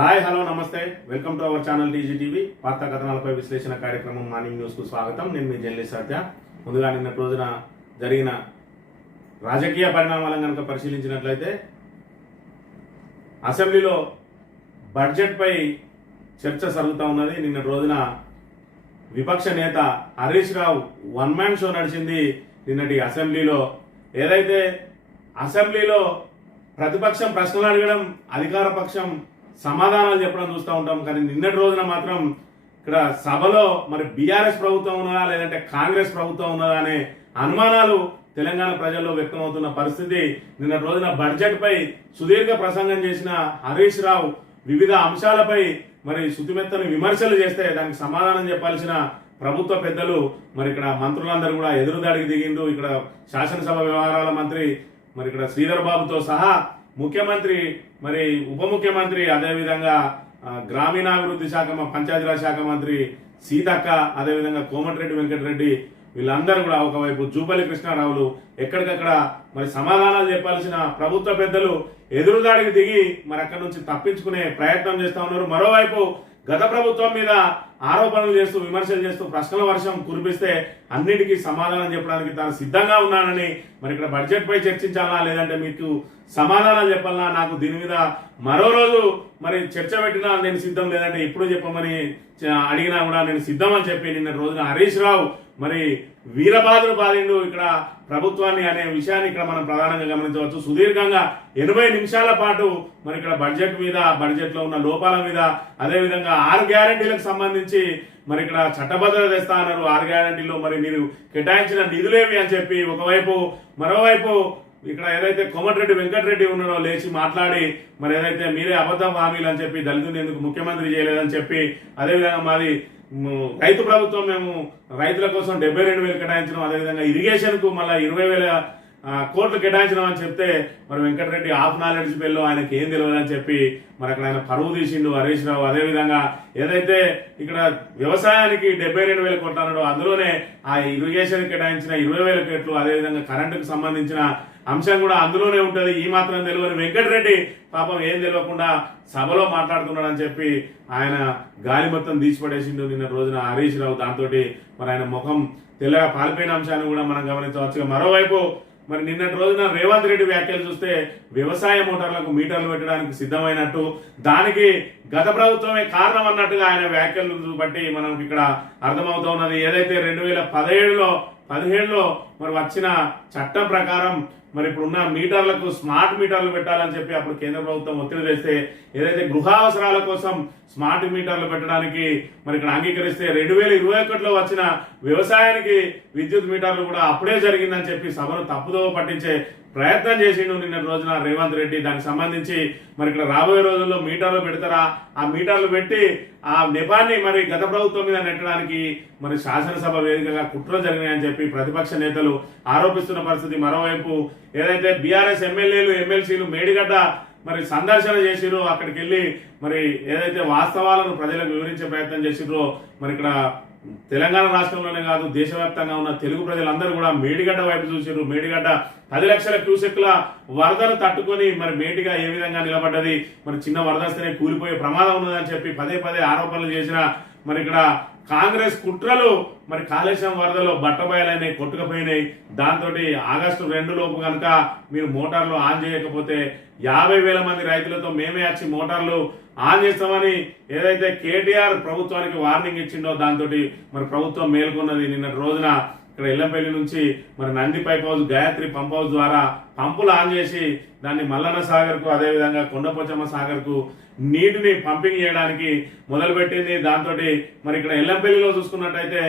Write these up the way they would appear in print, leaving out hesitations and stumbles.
Hi hello నమస్తే welcome to our channel TG TV వార్తా కథనాలపై విశ్లేషణ కార్యక్రమం మార్నింగ్ న్యూస్ కు స్వాగతం. నేను మీ జర్నలిస్ట్ సత్య. ముందుగా నిన్న రోజున జరిగిన రాజకీయ పరిణామాలను కనుక పరిశీలించినట్లయితే అసెంబ్లీలో బడ్జెట్ పై చర్చ జరుగుతూ ఉన్నది. నిన్న రోజున విపక్ష నేత Harish Rao one man show నడిచింది నిన్నటి అసెంబ్లీలో. ఏదైతే అసెంబ్లీలో ప్రతిపక్షం ప్రశ్నలు అడగడం, అధికార పక్షం సమాధానాలు చెప్పడం చూస్తూ ఉంటాం. కానీ నిన్నటి రోజున మాత్రం ఇక్కడ సభలో మరి బీఆర్ఎస్ ప్రభుత్వం ఉన్నదా లేదంటే కాంగ్రెస్ ప్రభుత్వం ఉన్నదా అనే అనుమానాలు తెలంగాణ ప్రజల్లో వ్యక్తమవుతున్న పరిస్థితి. నిన్న రోజున బడ్జెట్ పై సుదీర్ఘ ప్రసంగం చేసిన హరీష్ రావు వివిధ అంశాలపై మరి శుతిమెత్తని విమర్శలు చేస్తే దానికి సమాధానం చెప్పాల్సిన ప్రభుత్వ పెద్దలు మరి ఇక్కడ మంత్రులందరూ కూడా ఎదురుదాడికి దిగిండు. ఇక్కడ శాసనసభ వ్యవహారాల మంత్రి మరి ఇక్కడ శ్రీధర్ బాబుతో సహా ముఖ్యమంత్రి, మరి ఉప ముఖ్యమంత్రి, అదేవిధంగా గ్రామీణాభివృద్ధి శాఖ పంచాయతీరాజ్ శాఖ మంత్రి సీతక్క, అదేవిధంగా కోమటిరెడ్డి వెంకటరెడ్డి, వీళ్ళందరూ కూడా ఒకవైపు జూపల్లి కృష్ణారావులు ఎక్కడికక్కడ మరి సమాధానాలు చెప్పాల్సిన ప్రభుత్వ పెద్దలు ఎదురుదాడికి దిగి మరి అక్కడి నుంచి తప్పించుకునే ప్రయత్నం చేస్తా ఉన్నారు. మరోవైపు గత ప్రభుత్వం మీద ఆరోపణలు చేస్తూ విమర్శలు చేస్తూ ప్రశ్నల వర్షం కురిపిస్తే అన్నిటికీ సమాధానం చెప్పడానికి తాను సిద్ధంగా ఉన్నానని, మరి ఇక్కడ బడ్జెట్ పై చర్చించాలా లేదంటే మీకు సమాధానాలు చెప్పాలన్నా, నాకు దీని మీద మరో రోజు మరి చర్చ పెట్టినా నేను సిద్ధం, లేదంటే ఇప్పుడు చెప్పమని అడిగినా కూడా నేను సిద్ధం అని చెప్పి నిన్న రోజున హరీష్ రావు మరి వీరబాదులు బాధిండు ఇక్కడ ప్రభుత్వాన్ని అనే విషయాన్ని ఇక్కడ మనం ప్రధానంగా గమనించవచ్చు. సుదీర్ఘంగా 80 నిమిషాల పాటు మరి ఇక్కడ బడ్జెట్ మీద, బడ్జెట్ లో ఉన్న లోపాల మీద, అదేవిధంగా 6 గ్యారంటీలకు సంబంధించి మరి ఇక్కడ చట్టబద్ధత తెస్తా అన్నారు. 6 గ్యారంటీలో మరి మీరు కేటాయించిన నిధులేవి అని చెప్పి ఒకవైపు, మరోవైపు ఇక్కడ ఏదైతే కోమటిరెడ్డి వెంకటరెడ్డి ఉన్నారో లేచి మాట్లాడి మరి ఏదైతే మీరే అబద్ధం హామీలు అని చెప్పి దళితుని ఎందుకు ముఖ్యమంత్రి చేయలేదని చెప్పి, అదేవిధంగా మాది రైతు ప్రభుత్వం, మేము రైతుల కోసం 72,000 కేటాయించడం, అదేవిధంగా ఇరిగేషన్ కు మళ్ళీ 20,000 కోట్లు కేటాయించడం అని చెప్తే మరి వెంకటరెడ్డి హాఫ్ నాలెడ్జ్ బిల్లో ఆయనకి ఏం తెలియదని చెప్పి మరి అక్కడ ఆయన పరువు తీసిండు హరీష్ రావు. అదేవిధంగా ఏదైతే ఇక్కడ వ్యవసాయానికి 72,000 కోట్లు అన్నాడో అందులోనే ఆ ఇరిగేషన్ కేటాయించిన 20,000 కోట్లు, అదేవిధంగా కరెంటుకు సంబంధించిన అంశం కూడా అందులోనే ఉంటది. ఈ మాత్రం తెలియని వెంకటరెడ్డి పాపం ఏం తెలియకుండా సభలో మాట్లాడుతున్నాడని చెప్పి ఆయన గాలి మొత్తం తీసిపడేసిండు నిన్న రోజున హరీష్ రావు. దాంతో మరి ఆయన ముఖం తెల్లగా పాలిపోయిన అంశాన్ని కూడా మనం గమనించవచ్చు. మరోవైపు మరి నిన్నటి రోజున రేవంత్ రెడ్డి వ్యాఖ్యలు చూస్తే వ్యవసాయ మోటార్లకు మీటర్లు పెట్టడానికి సిద్ధమైనట్టు, దానికి గత ప్రభుత్వమే కారణం అన్నట్టుగా ఆయన వ్యాఖ్యలు బట్టి మనం ఇక్కడ అర్థమవుతా ఉన్నది. ఏదైతే 2017లో మరి వచ్చిన చట్టం ప్రకారం మరి ఇప్పుడున్న మీటర్లకు స్మార్ట్ మీటర్లు పెట్టాలని చెప్పి అప్పుడు కేంద్ర ప్రభుత్వం ఒత్తిడి తెస్తే, ఏదైతే గృహావసరాల కోసం స్మార్ట్ మీటర్లు పెట్టడానికి మరి ఇక్కడ అంగీకరిస్తే 2021లో వచ్చిన వ్యవసాయానికి విద్యుత్ మీటర్లు కూడా అప్పుడే జరిగిందని చెప్పి సభను తప్పుదోవ పట్టించే ప్రయత్నం చేసిండు నిన్న రోజున రేవంత్ రెడ్డి. దానికి సంబంధించి మరి ఇక్కడ రాబోయే రోజుల్లో మీటర్లు పెడతారా, ఆ మీటర్లు పెట్టి ఆ నెపాన్ని మరి గత ప్రభుత్వం మీద నెట్టడానికి మరి శాసనసభ వేదికగా కుట్రలు జరిగినాయని చెప్పి ప్రతిపక్ష నేతలు ఆరోపిస్తున్న పరిస్థితి. మరోవైపు ఏదైతే బీఆర్ఎస్ ఎమ్మెల్యేలు, ఎమ్మెల్సీలు మేడిగడ్డ మరి సందర్శన చేసిరో, అక్కడికి వెళ్ళి మరి ఏదైతే వాస్తవాలను ప్రజలకు వివరించే ప్రయత్నం చేసిరో, మరి ఇక్కడ తెలంగాణ రాష్ట్రంలోనే కాదు దేశవ్యాప్తంగా ఉన్న తెలుగు ప్రజలందరూ కూడా మేడిగడ్డ వైపు చూసారు. మేడిగడ్డ 10 లక్షల క్యూసెక్ల వరదను తట్టుకొని మరి మేటిగా ఏ విధంగా నిలబడ్డది, మరి చిన్న వరద వస్తేనే కూలిపోయే ప్రమాదం ఉన్నదని చెప్పి పదే ఆరోపణలు చేసిన మరి ఇక్కడ కాంగ్రెస్ కుట్రలు మరి కాళేశ్వరం వరదలో బట్టబయలైనాయి, కొట్టుకపోయినాయి. దాంతో ఆగస్టు 2 లోపు కనుక మీరు మోటార్లు ఆన్ చేయకపోతే 50,000 మంది రైతులతో మేమే వచ్చి మోటార్లు ఆన్ చేస్తామని ఏదైతే కేటీఆర్ ప్రభుత్వానికి వార్నింగ్ ఇచ్చిండో దాంతో మరి ప్రభుత్వం మేల్కొన్నది. నిన్న రోజున ఇక్కడ ఎల్లంపల్లి నుంచి మరి Nandi pipe house, Gayatri pump house ద్వారా పంపులు ఆన్ చేసి దాన్ని మల్లన్న సాగర్ కు, అదేవిధంగా కొండపోచమ్మ సాగర్ కు నీటిని పంపింగ్ చేయడానికి మొదలుపెట్టింది. దాంతో మరి ఇక్కడ ఎల్లంపల్లిలో చూసుకున్నట్టయితే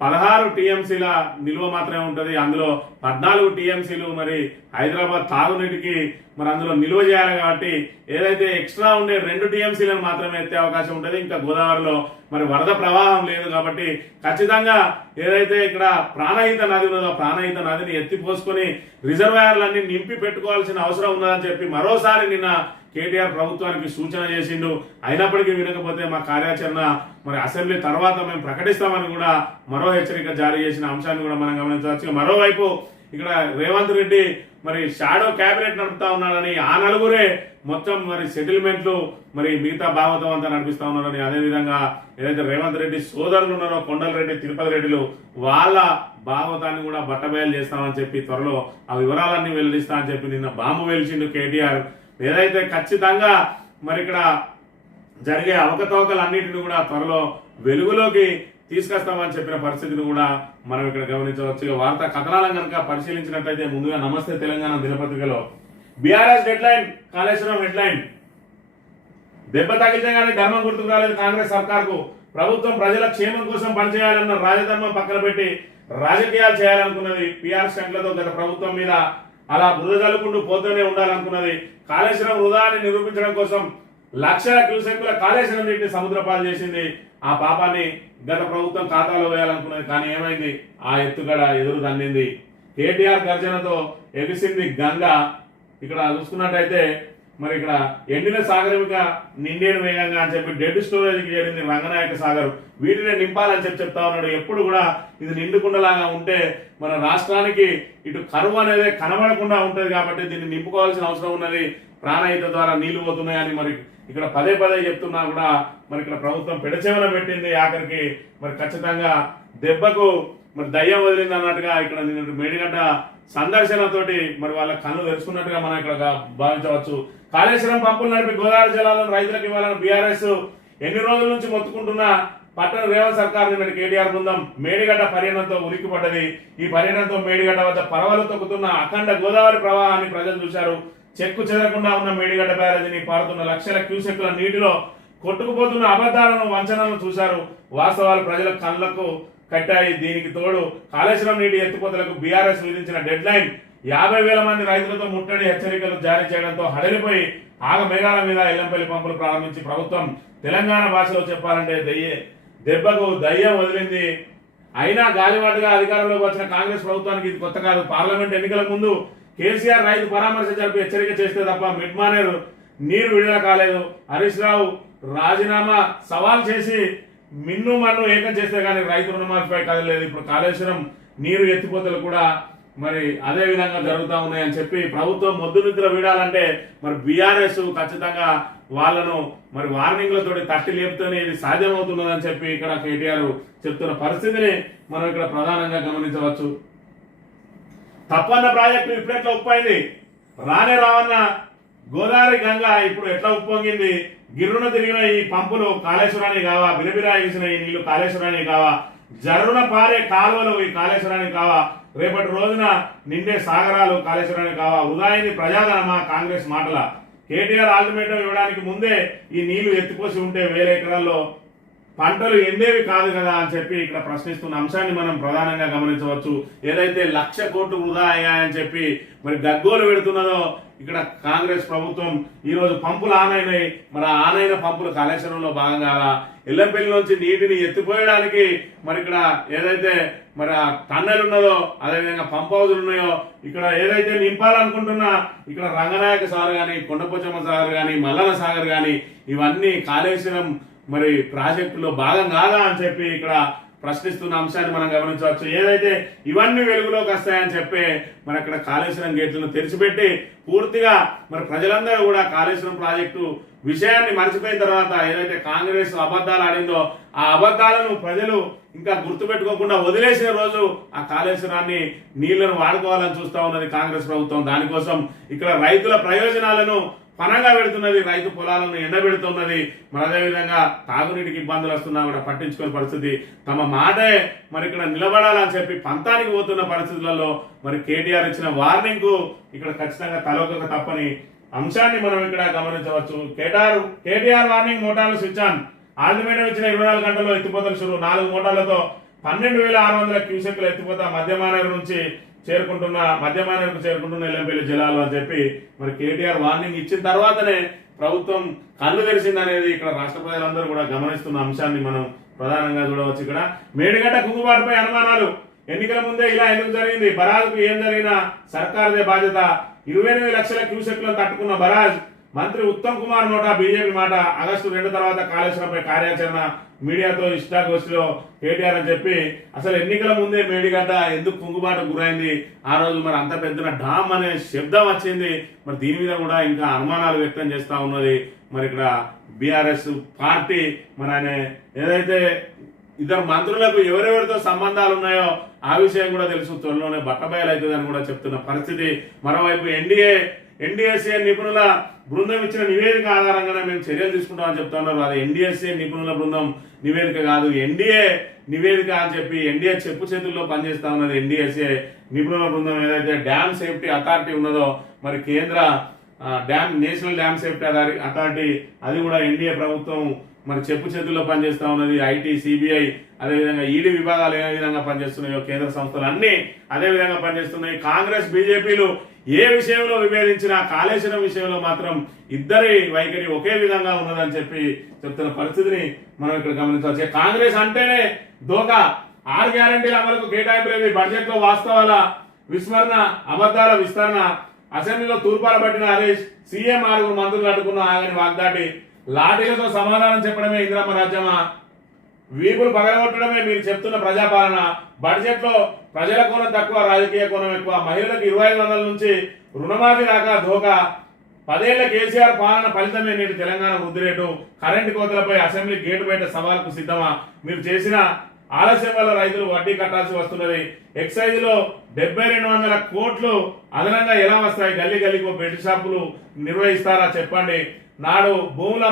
16 టీఎంసీల నిల్వ మాత్రమే ఉంటది. అందులో 14 టీఎంసీలు మరి హైదరాబాద్ తాగునీటికి మరి అందులో నిల్వ చేయాలి కాబట్టి ఏదైతే ఎక్స్ట్రా ఉండే 2 టీఎంసీలను మాత్రమే ఎత్తే అవకాశం ఉంటుంది. ఇంకా గోదావరిలో మరి వరద ప్రవాహం లేదు కాబట్టి ఖచ్చితంగా ఏదైతే ఇక్కడ ప్రాణహిత నది ఉన్నదో ప్రాణహిత నదిని ఎత్తిపోసుకొని రిజర్వాయర్లన్నీ నింపి పెట్టుకోవాల్సిన అవసరం ఉన్నదని చెప్పి మరోసారి నిన్న కేటీఆర్ ప్రభుత్వానికి సూచన చేసిండు. అయినప్పటికీ వినకపోతే మా కార్యాచరణ మరి అసెంబ్లీ తర్వాత మేము ప్రకటిస్తామని కూడా మరో హెచ్చరిక జారీ చేసిన అంశాన్ని కూడా మనం గమనించవచ్చు. మరోవైపు ఇక్కడ రేవంత్ రెడ్డి మరి షాడో క్యాబినెట్ నడుపుతా ఉన్నాడని, ఆ నలుగురే మొత్తం మరి సెటిల్మెంట్లు మరి మిగతా భాగవతం అంతా నడిపిస్తా ఉన్నారని, అదేవిధంగా ఏదైతే రేవంత్ రెడ్డి సోదరులు ఉన్నారో కొండలరెడ్డి తిరుపతి రెడ్డిలు వాళ్ళ భాగవతాన్ని కూడా బట్టబయలు చేస్తామని చెప్పి త్వరలో ఆ వివరాలన్నీ వెల్లడిస్తా అని చెప్పి నిన్న బాంబు వెలిచిండు కేటీఆర్. ఏదైతే ఖచ్చితంగా మరి ఇక్కడ జరిగే అవకతవకలన్నింటినీ కూడా త్వరలో వెలుగులోకి తీసుకొస్తామని చెప్పిన పరిస్థితిని కూడా మనం ఇక్కడ గమనించవచ్చు. ఇక వార్తా కథనాలను కనుక పరిశీలించినట్లయితే ముందుగా నమస్తే తెలంగాణ దినపత్రికలో BRS deadline, Kaleshwaram headline. దెబ్బ తగిలితే కానీ ధర్మం గుర్తుకు రాలేదు కాంగ్రెస్ సర్కార్కు. ప్రభుత్వం ప్రజల క్షేమం కోసం పనిచేయాలన్న రాజధర్మం పక్కన పెట్టి రాజకీయాలు చేయాలనుకున్నది. పిఆర్ స్టంట్లతో గత ప్రభుత్వం మీద అలా బురద జల్లుకుంటూ పోతూనే ఉండాలనుకున్నది. కాళేశ్వరం వృధాన్ని నిరూపించడం కోసం లక్షల క్యూసెక్కుల కాళేశ్వరం నీటిని సముద్రపాలు చేసింది. ఆ పాపాన్ని గత ప్రభుత్వం ఖాతాలో వేయాలనుకున్నది. కానీ ఏమైంది? ఆ ఎత్తుగడ ఎదురు తన్నింది. కేటీఆర్ గర్జనతో ఎగిసింది గంగ. ఇక్కడ చూసుకున్నట్టయితే మరి ఇక్కడ ఎండిన సాగరిక నిండేను వేగంగా అని చెప్పి డెడ్ స్టోరేజ్కి చేరింది రంగనాయక సాగర్. వీటిని నింపాలని చెప్పి చెప్తా ఉన్నాడు. ఎప్పుడు కూడా ఇది నిండుకుండలాగా ఉంటే మన రాష్ట్రానికి ఇటు కరువు అనేది కనబడకుండా ఉంటది. కాబట్టి దీన్ని నింపుకోవాల్సిన అవసరం ఉన్నది. ప్రాణహిత ద్వారా నీళ్లు పోతున్నాయని మరి ఇక్కడ పదే పదే చెప్తున్నా కూడా మరి ఇక్కడ ప్రభుత్వం పెడచెవన పెట్టింది. ఆఖరికి మరి ఖచ్చితంగా దెబ్బకు మరి దయ్యం వదిలింది అన్నట్టుగా ఇక్కడ నిన్న మేడిగడ్డ సందర్శనతోటి మరి వాళ్ళ కన్ను తెరుచుకున్నట్టుగా మనం ఇక్కడ భావించవచ్చు. కాళేశ్వరం పంపులు నడిపి గోదావరి జలాలను రైతులకు ఇవ్వాలని బీఆర్ఎస్ ఎన్ని రోజుల నుంచి మొత్తుకుంటున్నా పట్టణ రేవంత్ సర్కార్ నిన్నటి కేటీఆర్ బృందం మేడిగడ్డ పర్యటనతో ఉలిక్కిపడ్డది. ఈ పర్యటనతో మేడిగడ్డ వద్ద పరవలు తొక్కుతున్న అఖండ గోదావరి ప్రవాహాన్ని ప్రజలు చూశారు. చెక్కు చెదరకుండా ఉన్న మేడిగడ్డ బ్యారేజీని పారుతున్న లక్షల క్యూసెక్కుల నీటిలో కొట్టుకుపోతున్న అబద్ధాలను వంచనలను చూశారు. వాస్తవాలు ప్రజల కళ్ళకు కట్టాయి. దీనికి తోడు కాళేశ్వరం నీటి ఎత్తిపోతలకు బీఆర్ఎస్ విధించిన డెడ్ లైన్ 50,000 మంది రైతులతో ముట్టడి హెచ్చరికలు జారీ చేయడంతో హడలిపోయి ఆగ మేఘాల మీద ఎల్లంపల్లి పంపులు ప్రారంభించి ప్రభుత్వం తెలంగాణ భాషలో చెప్పాలంటే దెబ్బకు దయ్యం వదిలింది. అయినా గాలివాటుగా అధికారంలోకి వచ్చిన కాంగ్రెస్ ప్రభుత్వానికి ఇది కొత్త కాదు. పార్లమెంట్ ఎన్నికల ముందు కేసీఆర్ రైతు పరామర్శ జరిపి హెచ్చరిక చేస్తే తప్ప మిడ్ మానేరు నీరు విడుదల కాలేదు. హరీష్ రావు రాజీనామా సవాల్ చేసి మిన్ను మన్ను ఏకం చేస్తే కానీ రైతు రుణమాఫీపై కదలేదు. ఇప్పుడు కాళేశ్వరం నీరు ఎత్తిపోతలు కూడా మరి అదే విధంగా జరుగుతూ ఉన్నాయని చెప్పి ప్రభుత్వం మొద్దు నిద్ర వీడాలంటే మరి బీఆర్ఎస్ ఖచ్చితంగా వాళ్ళను మరి వార్నింగ్లతోటి తట్టి లేపుతూనే ఇది సాధ్యమవుతున్నదని చెప్పి ఇక్కడ కేటీఆర్ చెప్తున్న పరిస్థితిని మనం ఇక్కడ ప్రధానంగా గమనించవచ్చు. తప్పన్న ప్రాజెక్టు ఇప్పుడు ఎట్లా ఉప్పైంది? రానే రావన్న గోదావరి గంగ ఇప్పుడు ఎట్లా ఉప్పొంగింది? గిర్రున తిరిగిన ఈ పంపులు కాళేశ్వరానికి కావా? బిరబిరా ఎగిసిన ఈ నీళ్లు కాళేశ్వరానికి కావా? జరున పారే కాలువలు ఈ కాళేశ్వరానికి కావా? రేపటి రోజున నిండే సాగరాలు కాళేశ్వరానికి కావా? వృధాయింది ప్రజాధనమా? కాంగ్రెస్ మాటల కేటీఆర్ అల్టిమేటం ఇవ్వడానికి ముందే ఈ నీళ్లు ఎత్తిపోసి ఉంటే 1000 ఎకరాల్లో పంటలు ఎండేవి కాదు కదా అని చెప్పి ఇక్కడ ప్రశ్నిస్తున్న అంశాన్ని మనం ప్రధానంగా గమనించవచ్చు. ఏదైతే 1,00,000 కోట్లు వృధా అయ్యాయని చెప్పి మరి గగ్గోలు పెడుతున్నదో ఇక్కడ కాంగ్రెస్ ప్రభుత్వం ఈ రోజు పంపులు ఆనైనాయి. మరి ఆనైన పంపులు కాళేశ్వరంలో భాగంగా ఎల్లంపల్లిలోంచి నీటిని ఎత్తిపోయడానికి మరి ఇక్కడ ఏదైతే మరి ఆ టన్నెల్ ఉన్నదో అదేవిధంగా పంప్ హౌజులు ఉన్నాయో ఇక్కడ ఏదైతే నింపాలనుకుంటున్నా ఇక్కడ రంగనాయక సాగర్ కానీ కొండపోచమ్మ సాగర్ కానీ మల్లన సాగర్ కానీ ఇవన్నీ కాళేశ్వరం మరి ప్రాజెక్టులో భాగం కాదా అని చెప్పి ఇక్కడ ప్రశ్నిస్తున్న అంశాన్ని మనం గమనించవచ్చు. ఏదైతే ఇవన్నీ వెలుగులోకి వస్తాయని చెప్పి మరి అక్కడ కాళేశ్వరం గేట్లను తెరిచిపెట్టి పూర్తిగా మరి ప్రజలందరూ కూడా కాళేశ్వరం ప్రాజెక్టు విషయాన్ని మర్చిపోయిన తర్వాత ఏదైతే కాంగ్రెస్ అబద్ధాలు ఆడిందో ఆ అబద్ధాలను ప్రజలు ఇంకా గుర్తుపెట్టుకోకుండా వదిలేసిన రోజు ఆ కాళేశ్వరాన్ని నీళ్లను వాడుకోవాలని చూస్తా ఉన్నది కాంగ్రెస్ ప్రభుత్వం. దానికోసం ఇక్కడ రైతుల ప్రయోజనాలను పనంగా పెడుతున్నది, రైతు పొలాలను ఎండబెడుతున్నది. మరి అదేవిధంగా తాగునీటికి ఇబ్బందులు వస్తున్నా కూడా పట్టించుకునే పరిస్థితి. తమ మాటే మరి ఇక్కడ నిలబడాలని చెప్పి పంతానికి పోతున్న పరిస్థితులలో మరి కేటీఆర్ ఇచ్చిన వార్నింగ్ కు ఇక్కడ ఖచ్చితంగా తలొక తప్పని అంశాన్ని మనం ఇక్కడ గమనించవచ్చు. కేటీఆర్ వార్నింగ్ మోటార్లు స్విచ్ ఆన్. ఆల్టిమేటం ఇచ్చిన 24 గంటల్లో ఎత్తిపోతలు షురు. 4 మోటార్లతో 12,600 క్యూసెక్ల ఎత్తిపోత మధ్యమానేరు నుంచి చేరుకుంటున్న ఎల్లంపల్లి జలాలు అని చెప్పి మరి కేటీఆర్ వార్నింగ్ ఇచ్చిన తర్వాతనే ప్రభుత్వం కళ్ళు తెరిచిందనేది ఇక్కడ రాష్ట్ర ప్రజలందరూ కూడా గమనిస్తున్న అంశాన్ని మనం ప్రధానంగా చూడవచ్చు. ఇక్కడ మేడిగడ్డ కుంగుబాటుపై అనుమానాలు. ఎన్నికల ముందే ఇలా ఎందుకు జరిగింది? బరాజ్కు ఏం జరిగినా సర్కారుదే బాధ్యత. 28 లక్షల క్యూసెక్లను తట్టుకున్న బరాజ్ మంత్రి ఉత్తమ్ కుమార్ నోటా బీజేపీ మాట ఆగస్టు 2 తర్వాత కాళేశ్వరంపై కార్యాచరణ మీడియాతో ఇష్టాగోష్ఠిలో కేటీఆర్ అని చెప్పి అసలు ఎన్నికల ముందే మేడిగడ్డ ఎందుకు కుంగుబాటు గురైంది ఆ రోజు మరి అంత పెద్దన డామ్ అనే శబ్దం వచ్చింది మరి దీని మీద కూడా ఇంకా అనుమానాలు వ్యక్తం చేస్తా ఉన్నది మరి ఇక్కడ బీఆర్ఎస్ పార్టీ మరి ఆయన ఏదైతే ఇద్దరు మంత్రులకు ఎవరెవరితో సంబంధాలు ఉన్నాయో ఆ విషయం కూడా తెలుసు త్వరలోనే బట్టబయలు అవుతుందని కూడా చెప్తున్న పరిస్థితి మరోవైపు ఎన్డీఎస్ఏ నిపుణుల బృందం ఇచ్చిన నివేదిక ఆధారంగానే మేము చర్యలు తీసుకుంటామని చెప్తున్నారు అది ఎన్డీఎస్ఏ నిపుణుల బృందం నివేదిక కాదు ఎన్డీఏ నివేదిక అని చెప్పి ఎన్డీఏ చెప్పు చేతుల్లో పనిచేస్తా ఉన్నది ఎన్డీఎస్ఏ నిపుణుల బృందం ఏదైతే డ్యామ్ సేఫ్టీ అథారిటీ ఉన్నదో మరి కేంద్ర నేషనల్ డ్యామ్ సేఫ్టీ అథారిటీ అది కూడా ఎన్డీఏ ప్రభుత్వం మరి చెప్పు చేతుల్లో పనిచేస్తా ఉన్నది ఐటీ సిబిఐ అదేవిధంగా ఈడీ విభాగాలు ఏ విధంగా పనిచేస్తున్నాయో కేంద్ర సంస్థలు అన్ని అదే విధంగా పనిచేస్తున్నాయి కాంగ్రెస్ బీజేపీలు ఏ విషయంలో విభేదించినా కాళేశ్వరం విషయంలో మాత్రం ఇద్దరి వైఖరి ఒకే విధంగా ఉన్నదని చెప్పి చెప్తున్న పరిస్థితిని మనం ఇక్కడ గమనించవచ్చు కాంగ్రెస్ అంటేనే దోక 6 గ్యారంటీల అమలుకు కేటాయింపులేవి బడ్జెట్ లో వాస్తవాల విస్మరణ అబద్ధాల విస్తరణ అసెంబ్లీలో తూర్పాల పట్టిన హరీష్ సీఎం 6 మంత్రులు అడ్డుకున్న ఆగని వాగ్దాటి లాఠీలతో సమాధానం చెప్పడమే ఇందిరమ్మ రాజ్యమా వీపులు పగలగొట్టడమే మీరు చెప్తున్న ప్రజాపాలన బడ్జెట్ లో ప్రజల కోణం తక్కువ రాజకీయ కోణం ఎక్కువ మహిళలకు 2500 నుంచి రుణమాఫీ దాకా ధోకా 10 ఏళ్ల కేసీఆర్ పాలన ఫలితమే నేడు తెలంగాణ వృద్ధి రేటు కరెంటు కోతలపై అసెంబ్లీ గేటు బయట సవాల్కు సిద్ధమా మీరు చేసిన ఆలస్యం వల్ల రైతులు వడ్డీ కట్టాల్సి వస్తున్నది ఎక్సైజ్ లో 7200 కోట్లు అదనంగా ఎలా వస్తాయి గల్లీ గల్లీకో బెడ్ షాపులు నిర్వహిస్తారా చెప్పండి నాడు భూములు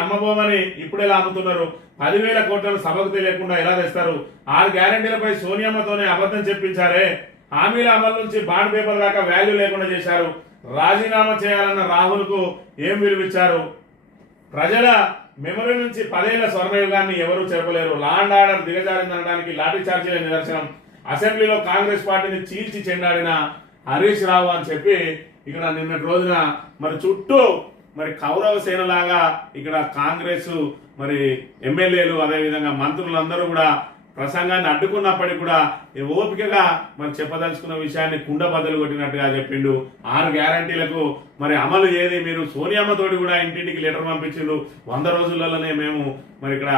అమ్మబోమని ఇప్పుడు ఎలా అమ్ముతున్నారు 10,000 కోట్లను సభకు తెలియకుండా ఎలా తెస్తారు 6 గ్యారెంటీలపై సోనియమ్మతోనే అబద్ధం చెప్పించారే హామీల అమలు నుంచి బాండ్ పేపర్ దాకా వాల్యూ లేకుండా చేశారు రాజీనామా చేయాలన్న రాహుల్ కు ఏం విలువిచ్చారు ప్రజల మెమరీ నుంచి 10 ఏళ్ల స్వర్ణయుగాన్ని ఎవరూ చెరపలేరు లా అండ్ ఆర్డర్ దిగజారిందనడానికి లాఠీ చార్జీల నిదర్శనం అసెంబ్లీలో కాంగ్రెస్ పార్టీని చీల్చి చెండాడిన హరీష్ రావు అని చెప్పి ఇక్కడ నిన్నటి రోజున మరి చుట్టూ మరి కౌరవ సేనలాగా ఇక్కడ కాంగ్రెస్ మరి ఎమ్మెల్యేలు అదేవిధంగా మంత్రులందరూ కూడా ప్రసంగాన్ని అడ్డుకున్నప్పటికీ కూడా ఓపికగా మరి చెప్పదలుచుకున్న విషయాన్ని కుండ బద్దలు కొట్టినట్టుగా చెప్పిండు 6 గ్యారంటీలకు మరి అమలు ఏది మీరు సోనియమ్మతోటి కూడా ఇంటింటికి లెటర్ పంపించిండు 100 రోజులలోనే మేము మరి ఇక్కడ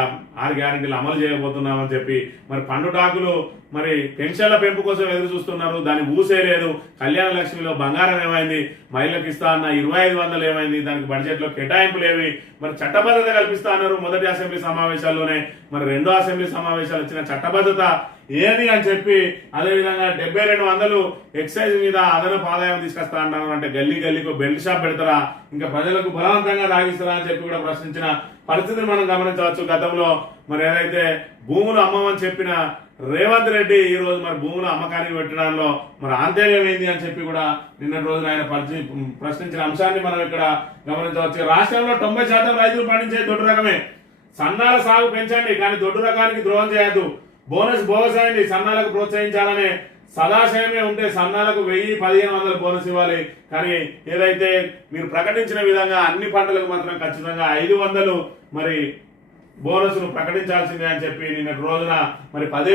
6 గ్యారంటీలు అమలు చేయబోతున్నామని చెప్పి మరి పండుటాకులు మరి పెన్షన్ల పెంపు కోసం ఎదురు చూస్తున్నారు దాన్ని ఊసేలేదు కళ్యాణ లక్ష్మిలో బంగారం ఏమైంది మహిళలకు ఇస్తా అన్న 2500 ఏమైంది దానికి బడ్జెట్ లో కేటాయింపులు ఏవి మరి చట్టబద్ధత కల్పిస్తా అన్నారు మొదటి అసెంబ్లీ సమావేశాల్లోనే మరి రెండో అసెంబ్లీ సమావేశాలు వచ్చిన చట్టబద్ధత ఏది అని చెప్పి అదేవిధంగా 7200 ఎక్సైజ్ మీద అదనపు ఆదాయం తీసుకొస్తా అంటారు అంటే గల్లీ గల్లీకు బెల్ట్ షాప్ పెడతారా ఇంకా ప్రజలకు బలవంతంగా రాగిస్తారా అని చెప్పి కూడా ప్రశ్నించిన పరిస్థితిని మనం గమనించవచ్చు గతంలో మరి ఏదైతే భూములు అమ్మమని చెప్పిన రేవంత్ రెడ్డి ఈ రోజు మరి భూముల అమ్మకానికి పెట్టడంలో మరి ఆంతర్యం ఏంది అని చెప్పి కూడా నిన్నటి రోజున ఆయన ప్రశ్నించిన అంశాన్ని మనం ఇక్కడ గమనించవచ్చు రాష్ట్రంలో 90% రైతులు పండించే దొడ్డు రకమే సన్నాల సాగు పెంచండి కానీ దొడ్డు రకానికి ద్రోహం చేయొద్దు బోనస్ అయింది సన్నాలకు ప్రోత్సహించాలనే సదాశయమే ఉంటే సన్నాలకు 1000-1500 బోనస్ ఇవ్వాలి కానీ ఏదైతే మీరు ప్రకటించిన విధంగా అన్ని పంటలకు మాత్రం ఖచ్చితంగా 500 మరి బోనస్ను ప్రకటించాల్సిందే అని చెప్పి నిన్నటి రోజున మరి పదే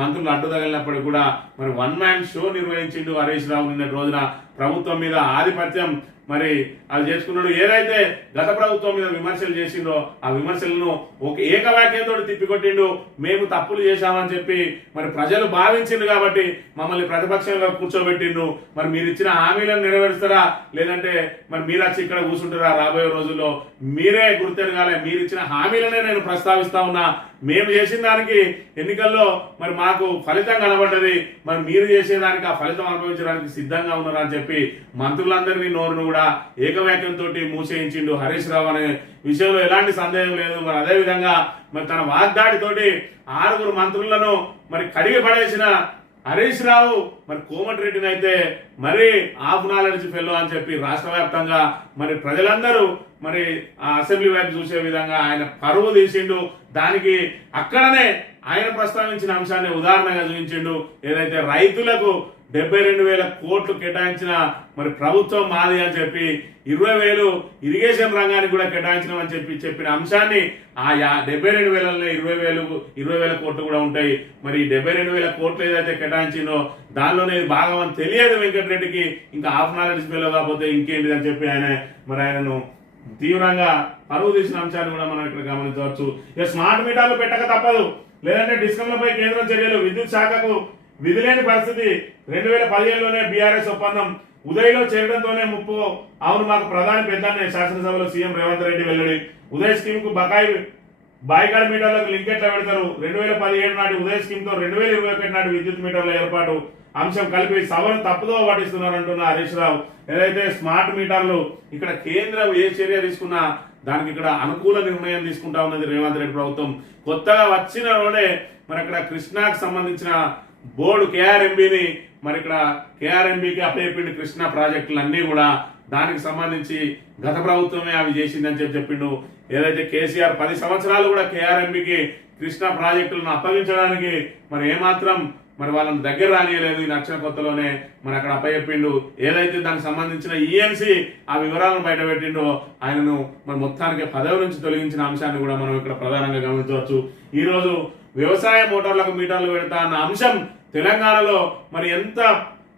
మంత్రులు అడ్డు తగిలినప్పటికీ కూడా మరి 1 మ్యాన్ షో నిర్వహించిండు హరీష్ రావు నిన్నటి రోజున ప్రభుత్వం మీద ఆధిపత్యం మరి అది చేసుకున్నాడు ఏదైతే గత ప్రభుత్వం మీద విమర్శలు చేసిండో ఆ విమర్శలను ఒక ఏకవాక్యంతో తిప్పికొట్టిండు మేము తప్పులు చేశామని చెప్పి మరి ప్రజలు భావించిండు కాబట్టి మమ్మల్ని ప్రతిపక్షంలో కూర్చోబెట్టిండు మరి మీరు ఇచ్చిన హామీలను నెరవేరుస్తారా లేదంటే మరి మీరు వచ్చి ఇక్కడ కూర్చుంటారా రాబోయే రోజుల్లో మీరే గుర్తెరగాలి మీరు ఇచ్చిన హామీలనే నేను ప్రస్తావిస్తా ఉన్నా మేము చేసిన దానికి ఎన్నికల్లో మరి మాకు ఫలితం కనబడ్డది మరి మీరు చేసేదానికి ఆ ఫలితం అనుభవించడానికి సిద్ధంగా ఉన్నారా అని చెప్పి మంత్రులందరినీ నోరును కూడా ఏకవాక్యంతో మూసేయించిండు హరీష్ రావు అనే విషయంలో ఎలాంటి సందేహం లేదు మరి అదే విధంగా మరి తన వాగ్దాడితోటి 6 మంత్రులను మరి కడిగి పడేసిన హరీష్ రావు మరి కోమటిరెడ్డిని అయితే మరి హాఫ్ నాలెడ్జ్ ఫెల్లో అని చెప్పి రాష్ట్ర వ్యాప్తంగా మరి ప్రజలందరూ మరి ఆ అసెంబ్లీ వైపు చూసే విధంగా ఆయన పరువు తీసిండు దానికి అక్కడనే ఆయన ప్రస్తావించిన అంశాన్ని ఉదాహరణగా చూపించిండు ఏదైతే రైతులకు 72,000 కోట్లు కేటాయించిన మరి ప్రభుత్వం మాది అని చెప్పి 20,000 ఇరిగేషన్ రంగానికి కూడా కేటాయించినామని చెప్పిన అంశాన్ని ఆ 72,000 20,000 కోట్లు కూడా ఉంటాయి. మరి 72,000 కోట్లు ఏదైతే కేటాయించిందో దానిలోనే భాగం అని తెలియదు వెంకటరెడ్డికి. ఇంకా హాఫ్ నాలెడ్జ్ ఫెలో కాకపోతే ఇంకేంటి అని చెప్పి ఆయనను తీవ్రంగా పరువు తీసిన అంశాన్ని కూడా మనం ఇక్కడ గమనించవచ్చు. ఇక స్మార్ట్ మీటర్లు పెట్టక తప్పదు, లేదంటే డిస్కంలపై కేంద్రం చర్యలు. విద్యుత్ శాఖకు విధి లేని పరిస్థితి. 2015లోనే బీఆర్ఎస్ ఒప్పందం ఉదయ్లో చేరడంతోనే ముప్పు. అవును, మాకు ప్రధాని పెద్దనే శాసనసభలో సీఎం రేవంత్ రెడ్డి వెల్లడి. ఉదయ్ స్కీమ్ కు బాయికాడ మీటర్లకు లింక్ ఎట్లా పెడతారు? 2017 నాటి ఉదయ్ స్కీమ్ తో 2021 నాటి విద్యుత్ మీటర్ల ఏర్పాటు అంశం కలిపి సభను తప్పుదో పట్టిస్తున్నారంటున్న హరీష్ రావు. ఏదైతే స్మార్ట్ మీటర్లు ఇక్కడ కేంద్రం ఏ చర్య తీసుకున్నా దానికి ఇక్కడ అనుకూల నిర్ణయం తీసుకుంటా ఉన్నది రేవంత్ రెడ్డి ప్రభుత్వం. కొత్తగా వచ్చినలోనే మరి అక్కడ కృష్ణాకు సంబంధించిన బోర్డు కేఆర్ఎంబిని మరి ఇక్కడ కేఆర్ఎంబికి అప్పచెప్పిండు. కృష్ణా ప్రాజెక్టులన్నీ కూడా దానికి సంబంధించి గత ప్రభుత్వమే అవి చేసిందని చెప్పిండు. ఏదైతే కేసీఆర్ 10 సంవత్సరాలు కూడా కేఆర్ఎంబికి కృష్ణా ప్రాజెక్టులను అప్పగించడానికి మరి ఏమాత్రం మరి వాళ్ళని దగ్గర రానియలేదు. ఈ నక్షణ కొత్తలోనే మరి అక్కడ అప్పచెప్పిండు. ఏదైతే దానికి సంబంధించిన ఈఎన్సీ ఆ వివరాలను బయటపెట్టిండో ఆయనను మరి మొత్తానికి పదవి నుంచి తొలగించిన అంశాన్ని కూడా మనం ఇక్కడ ప్రధానంగా గమనించవచ్చు. ఈ రోజు వ్యవసాయ మోటార్లకు మీటర్లు పెడతా అన్న అంశం తెలంగాణలో మరి ఎంత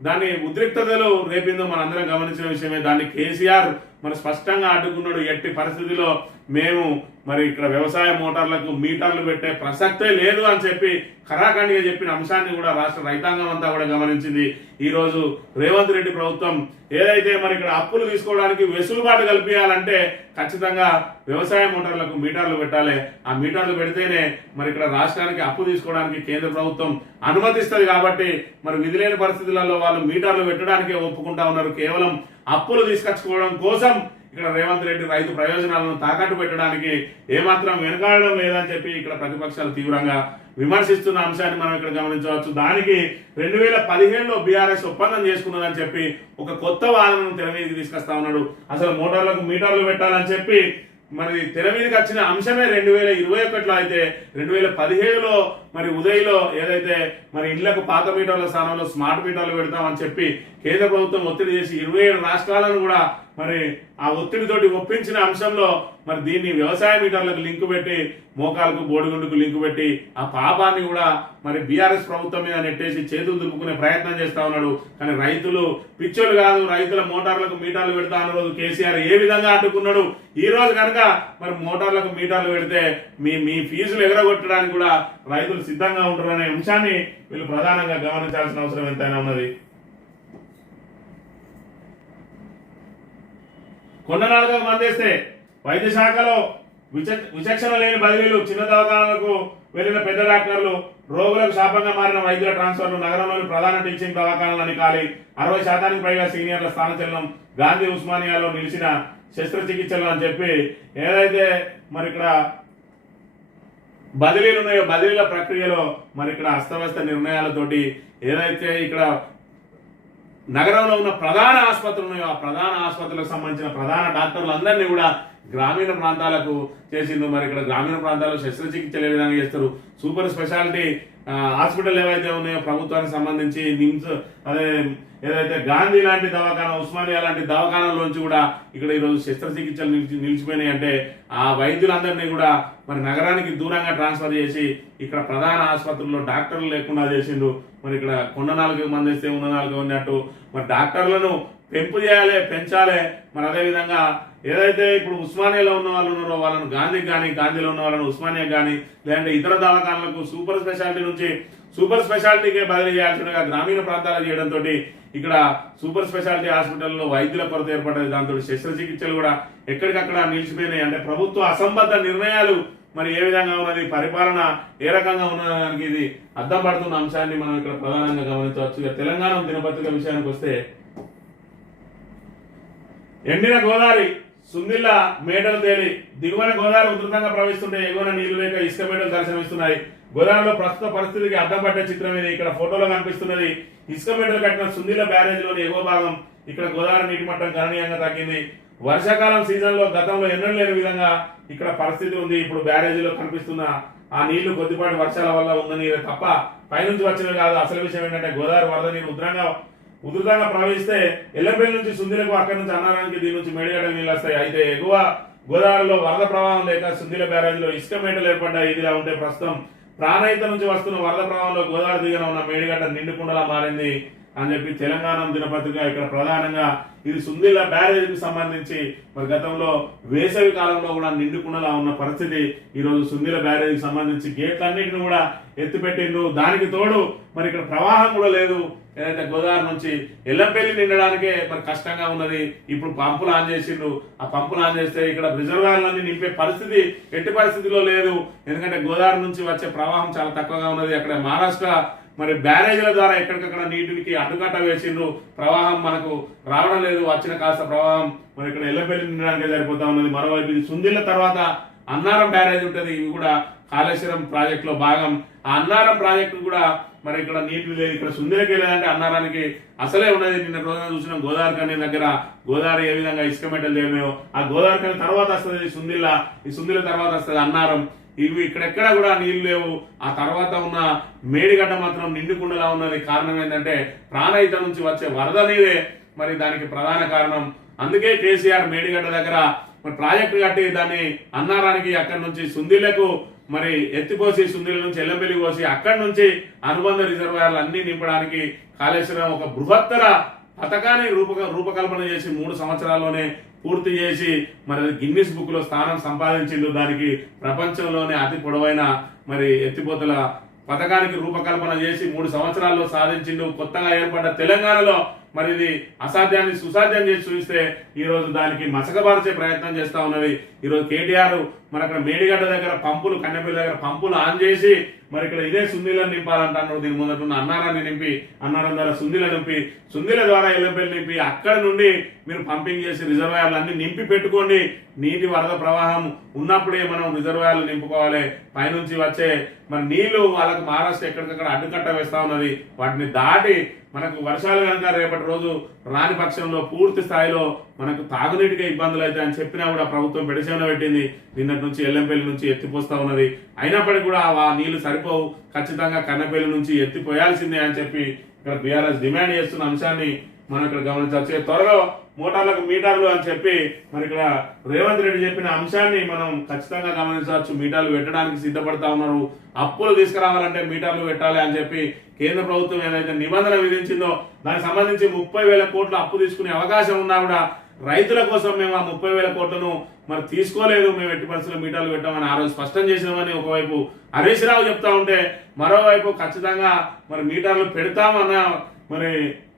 దాన్ని ఉద్రిక్తతలు రేపిందో మనందరం గమనించిన విషయమే. దాన్ని కేసీఆర్ మరి స్పష్టంగా అడ్డుకున్నాడు. ఎట్టి పరిస్థితిలో మేము మరి ఇక్కడ వ్యవసాయ మోటార్లకు మీటర్లు పెట్టే ప్రసక్తే లేదు అని చెప్పి ఖరాఖండిగా చెప్పిన అంశాన్ని కూడా రాష్ట్ర రైతాంగం అంతా కూడా గమనించింది. ఈ రోజు రేవంత్ రెడ్డి ప్రభుత్వం ఏదైతే మరి ఇక్కడ అప్పులు తీసుకోవడానికి వెసులుబాటు కల్పించాలంటే ఖచ్చితంగా వ్యవసాయ మోటార్లకు మీటర్లు పెట్టాలి. ఆ మీటర్లు పెడితేనే మరి ఇక్కడ రాష్ట్రానికి అప్పు తీసుకోవడానికి కేంద్ర ప్రభుత్వం అనుమతిస్తుంది. కాబట్టి మరి విధి లేని పరిస్థితులలో వాళ్ళు మీటర్లు పెట్టడానికే ఒప్పుకుంటా ఉన్నారు. కేవలం అప్పులు తీసుకొచ్చుకోవడం కోసం ఇక్కడ రేవంత్ రెడ్డి రైతు ప్రయోజనాలను తాకట్టు పెట్టడానికి ఏమాత్రం వెనుకాడడం లేదని చెప్పి ఇక్కడ ప్రతిపక్షాలు తీవ్రంగా విమర్శిస్తున్న అంశాన్ని మనం ఇక్కడ గమనించవచ్చు. దానికి 2017లో బీఆర్ఎస్ ఒప్పందం చేసుకున్నదని చెప్పి ఒక కొత్త వాదనను తెర మీదకి తీసుకొస్తా ఉన్నాడు. అసలు మోటార్లకు మీటర్లు పెట్టాలని చెప్పి మరి తెర మీదకి వచ్చిన అంశమే 2021లో అయితే 2017లో మరి ఉదయ్లో ఏదైతే మరి ఇళ్లకు పాత మీటర్ల స్థానంలో స్మార్ట్ మీటర్లు పెడతామని చెప్పి కేంద్ర ప్రభుత్వం ఒత్తిడి చేసి 27 రాష్ట్రాలను కూడా మరి ఆ ఒత్తిడితోటి ఒప్పించిన అంశంలో మరి దీన్ని వ్యవసాయ మీటర్లకు లింకు పెట్టి మోకాలకు బోడిగుండుకు లింకు పెట్టి ఆ పాపాన్ని కూడా మరి బీఆర్ఎస్ ప్రభుత్వం మీద నెట్టేసి చేతులు దులుపుకునే ప్రయత్నం చేస్తా ఉన్నాడు. కానీ రైతులు పిచ్చోలు కాదు, రైతుల మోటార్లకు మీటర్లు పెడతా అన్న రోజు కేసీఆర్ ఏ విధంగా అడ్డుకున్నాడు. ఈ రోజు కనుక మరి మోటార్లకు మీటర్లు పెడితే మీ ఫీజులు ఎగరగొట్టడానికి కూడా రైతులు సిద్ధంగా ఉంటారనే అంశాన్ని వీళ్ళు ప్రధానంగా గమనించాల్సిన అవసరం ఎంతైనా ఉన్నది. కొండనాలుగు మందేస్తే వైద్య శాఖలో విచక్షణ లేని బదిలీలు, చిన్న దవాఖానాలకు వెళ్లిన పెద్ద డాక్టర్లు, రోగులకు శాపంగా మారిన వైద్యుల ట్రాన్స్ఫర్లు, నగరంలోని ప్రధాన టీచింగ్ దవాఖానాలని ఖాళీ, 60% పైగా సీనియర్ల స్థానచలనం, గాంధీ ఉస్మానియాలో నిలిచిన శస్త్రచికిత్సలు అని చెప్పి ఏదైతే మరి ఇక్కడ బదిలీలు ఉన్నాయో బదిలీల ప్రక్రియలో మరి ఇక్కడ అస్తవ్యస్త నిర్ణయాలతోటి ఏదైతే ఇక్కడ నగరంలో ఉన్న ప్రధాన ఆసుపత్రులు ఉన్నాయో ఆ ప్రధాన ఆసుపత్రులకు సంబంధించిన ప్రధాన డాక్టర్లందరినీ కూడా గ్రామీణ ప్రాంతాలకు చేసిండు. మరి ఇక్కడ గ్రామీణ ప్రాంతాల్లో శస్త్రచికిత్సలు ఏ విధంగా చేస్తారు, సూపర్ స్పెషాలిటీ హాస్పిటల్ ఏవైతే ఉన్నాయో ప్రభుత్వానికి సంబంధించి నిమ్స్, అదే ఏదైతే గాంధీ లాంటి దవాఖానా, ఉస్మానియా లాంటి దవాఖానాల్లోంచి కూడా ఇక్కడ ఈరోజు శస్త్రచికిత్సలు నిలిచిపోయినాయి. అంటే ఆ వైద్యులందరినీ కూడా మరి నగరానికి దూరంగా ట్రాన్స్ఫర్ చేసి ఇక్కడ ప్రధాన ఆసుపత్రుల్లో డాక్టర్లు లేకుండా చేసిండు. మరి ఇక్కడ కొండ 4 మంది వేస్తే ఉన్న 4 ఉన్నట్టు మరి డాక్టర్లను పెంపు చేయాలి, పెంచాలి. మరి అదేవిధంగా ఏదైతే ఇప్పుడు ఉస్మానియాలో ఉన్న వాళ్ళు ఉన్నారో వాళ్ళను గాంధీకి కానీ, గాంధీలో ఉన్న వాళ్ళను ఉస్మానియాకి కానీ, లేదంటే ఇతర దవాఖానాలకు సూపర్ స్పెషాలిటీ నుంచి సూపర్ స్పెషాలిటీకే బదిలీ చేయాల్సిందిగా గ్రామీణ ప్రాంతాలకు చేయడంతో ఇక్కడ సూపర్ స్పెషాలిటీ హాస్పిటల్లో వైద్యుల కొరత ఏర్పడ్డది. దాంతో శస్త్రచికిత్సలు కూడా ఎక్కడికక్కడ నిలిచిపోయినాయి. అంటే ప్రభుత్వ అసంబద్ధ నిర్ణయాలు మరి ఏ విధంగా ఉన్నది, పరిపాలన ఏ రకంగా ఉన్నదానికి ఇది అద్దం పడుతున్న అంశాన్ని మనం ఇక్కడ ప్రధానంగా గమనించవచ్చు. ఇక తెలంగాణ దినపత్రిక విషయానికి వస్తే ఎండిన గోదావరి సుందిల్ల మేటలు తేలి, దిగువన గోదావరి ఉధృతంగా ప్రవహిస్తుంటే ఎగువన నీళ్లు లేక ఇసుక మేటలు దర్శనమిస్తున్నాయి. గోదావరిలో ప్రస్తుత పరిస్థితికి అద్దం పట్టే చిత్రం ఇది. ఇక్కడ ఫోటోలో కనిపిస్తున్నది ఇసుక మేటలు కట్టిన సుందిల్ల బ్యారేజ్లోని ఎగువ భాగం. ఇక్కడ గోదావరి నీటి మట్టం గణనీయంగా తగ్గింది. వర్షాకాలం సీజన్ లో గతంలో ఎన్నడూ లేని విధంగా ఇక్కడ పరిస్థితి ఉంది. ఇప్పుడు బ్యారేజీలో కనిపిస్తున్న ఆ నీళ్లు కొద్దిపాటి వర్షాల వల్ల ఉన్న నీరు తప్ప పైనుంచి వచ్చినవి కాదు. అసలు విషయం ఏంటంటే గోదావరి వరద నీరు ఉధృతంగా ప్రవహిస్తే ఎల్లంపల్లి నుంచి సుందిలకు, అక్కడి నుంచి అన్నారానికి, దీని నుంచి మేడిగడ్డకు నీళ్ళు వస్తాయి. అయితే ఎగువ గోదావరిలో వరద ప్రవాహం లేక సుందిల బ్యారేజ్లో ఇసుక మేటలు ఏర్పడ్డాయి. ఇదిలా ఉంటే ప్రస్తుతం ప్రాణహిత నుంచి వస్తున్న వరద ప్రవాహంలో గోదావరి దిగున ఉన్న మేడిగడ్డ నిండుకుండలా మారింది అని చెప్పి తెలంగాణ దినపత్రిక ఇక్కడ ప్రధానంగా ఇది సుందిల బ్యారేజ్ కి సంబంధించి మరి గతంలో వేసవి కాలంలో కూడా నిండుకుండలా ఉన్న పరిస్థితి ఈ రోజు సుందిల బ్యారేజ్ కి సంబంధించి గేట్లన్నింటిని కూడా ఎత్తిపెట్టిండ్రు. దానికి తోడు మరి ఇక్కడ ప్రవాహం కూడా లేదు. ఏదైతే గోదావరి నుంచి ఎల్లంపల్లి నిండడానికే మరి కష్టంగా ఉన్నది. ఇప్పుడు పంపులు ఆన్ చేసిండ్రు. ఆ పంపులు ఆన్ చేస్తే ఇక్కడ రిజర్వాయర్లన్నీ నింపే పరిస్థితి ఎట్టి పరిస్థితిలో లేదు. ఎందుకంటే గోదావరి నుంచి వచ్చే ప్రవాహం చాలా తక్కువగా ఉన్నది. అక్కడ మహారాష్ట్ర మరి బ్యారేజీల ద్వారా ఎక్కడికక్కడ నీటికి అడ్డుకట్ట వేసిండ్రు. ప్రవాహం మనకు రావడం లేదు. వచ్చిన కాస్త ప్రవాహం మరి ఇక్కడ ఎల్లంపల్లి నిండడానికే సరిపోతా ఉన్నది. మరోవైపు ఇది సుందిళ్ళ తర్వాత అన్నారం బ్యారేజ్ ఉంటుంది. ఇవి కూడా కాళేశ్వరం ప్రాజెక్ట్ లో భాగం. ఆ అన్నారం ప్రాజెక్టు కూడా మరి ఇక్కడ నీళ్లు లేదు. ఇక్కడ సుందిలకి లేదంటే అన్నారానికి అసలే ఉన్నది. నిన్న రోజున చూసిన గోదావరి కని దగ్గర గోదావరి ఏ విధంగా ఇసుక మెట్టలు లేమో ఆ గోదావరి కని తర్వాత వస్తుంది సుందిల్ల, ఈ సుందిల తర్వాత వస్తుంది అన్నారం. ఇవి ఇక్కడెక్కడ కూడా నీళ్లు లేవు. ఆ తర్వాత ఉన్న మేడిగడ్డ మాత్రం నిండుకుండలా ఉన్నది. కారణం ఏంటంటే ప్రాణహిత నుంచి వచ్చే వరద నీరే మరి దానికి ప్రధాన కారణం. అందుకే కేసీఆర్ మేడిగడ్డ దగ్గర మరి ప్రాజెక్టు కట్టి దాన్ని అన్నారానికి అక్కడి నుంచి సుందిళ్లకు మరి ఎత్తిపోసి సుందిల నుంచి ఎల్లంపల్లి పోసి అక్కడి నుంచి అనుబంధ రిజర్వాయర్లు అన్ని నింపడానికి కాళేశ్వరం ఒక బృహత్తర పథకాన్ని రూపకల్పన చేసి 3 సంవత్సరాల్లోనే పూర్తి చేసి మరి గిన్నిస్ బుక్ లో స్థానం సంపాదించిండు. దానికి ప్రపంచంలోనే అతి పొడవైన మరి ఎత్తిపోతల పథకానికి రూపకల్పన చేసి 3 సంవత్సరాల్లో సాధించిండు. కొత్తగా ఏర్పడ్డ తెలంగాణలో మరి ఇది అసాధ్యాన్ని సుసాధ్యం చేసి చూపిస్తే ఈ రోజు దానికి మసకబార్చే ప్రయత్నం చేస్తా ఉన్నది. ఈ రోజు కేటీఆర్ మరి అక్కడ మేడిగడ్డ దగ్గర పంపులు, కన్నెపల్లి దగ్గర పంపులు ఆన్ చేసి మరి ఇక్కడ ఇదే సుందిలను నింపాలంటున్నారు. దీని ముందట ఉన్న అన్నారాన్ని నింపి, అన్నారం ద్వారా సుందిల నింపి, సుందిల ద్వారా ఎల్లంపల్లి నింపి అక్కడ నుండి మీరు పంపింగ్ చేసి రిజర్వాయర్లు అన్ని నింపి పెట్టుకోండి. నీటి వరద ప్రవాహం ఉన్నప్పుడే మనం రిజర్వాయర్లు నింపుకోవాలి. పైనుంచి వచ్చే మరి నీళ్లు వాళ్ళకు మహారాష్ట్ర ఎక్కడికక్కడ అడ్డుకట్ట వేస్తా ఉన్నది. వాటిని దాటి మనకు వర్షాలు కనుక రేపటి రోజు రాని పక్షంలో పూర్తి స్థాయిలో మనకు తాగునీటికి ఇబ్బందులు అయితే అని చెప్పినా కూడా ప్రభుత్వం పెడిసేవన పెట్టింది. నిన్నటి నుంచి ఎల్లంపల్లి నుంచి ఎత్తిపోస్తా ఉన్నది. అయినప్పటికీ కూడా ఆ నీళ్లు సరిపోవు. ఖచ్చితంగా కన్నపల్లి నుంచి ఎత్తిపోయాల్సిందే అని చెప్పి ఇక్కడ బీఆర్ఎస్ డిమాండ్ చేస్తున్న అంశాన్ని మనం ఇక్కడ గమనించవచ్చు. త్వరలో మోటార్లకు మీటర్లు అని చెప్పి మరి ఇక్కడ రేవంత్ రెడ్డి చెప్పిన అంశాన్ని మనం ఖచ్చితంగా గమనించవచ్చు. మీటర్లు పెట్టడానికి సిద్ధపడతా ఉన్నారు. అప్పులు తీసుకురావాలంటే మీటర్లు పెట్టాలి అని చెప్పి కేంద్ర ప్రభుత్వం ఏదైతే నిబంధన విధించిందో దానికి సంబంధించి 30,000 కోట్ల అప్పు తీసుకునే అవకాశం ఉన్నా కూడా రైతుల కోసం మేము ఆ 30,000 కోట్లను మరి తీసుకోలేదు. మేము ఎట్టి పరిస్థితుల్లో మీటర్లు పెట్టామని ఆ రోజు స్పష్టం చేసినామని ఒకవైపు హరీష్ రావు చెప్తా ఉంటే, మరోవైపు ఖచ్చితంగా మరి మీటర్లు పెడతామన్న మరి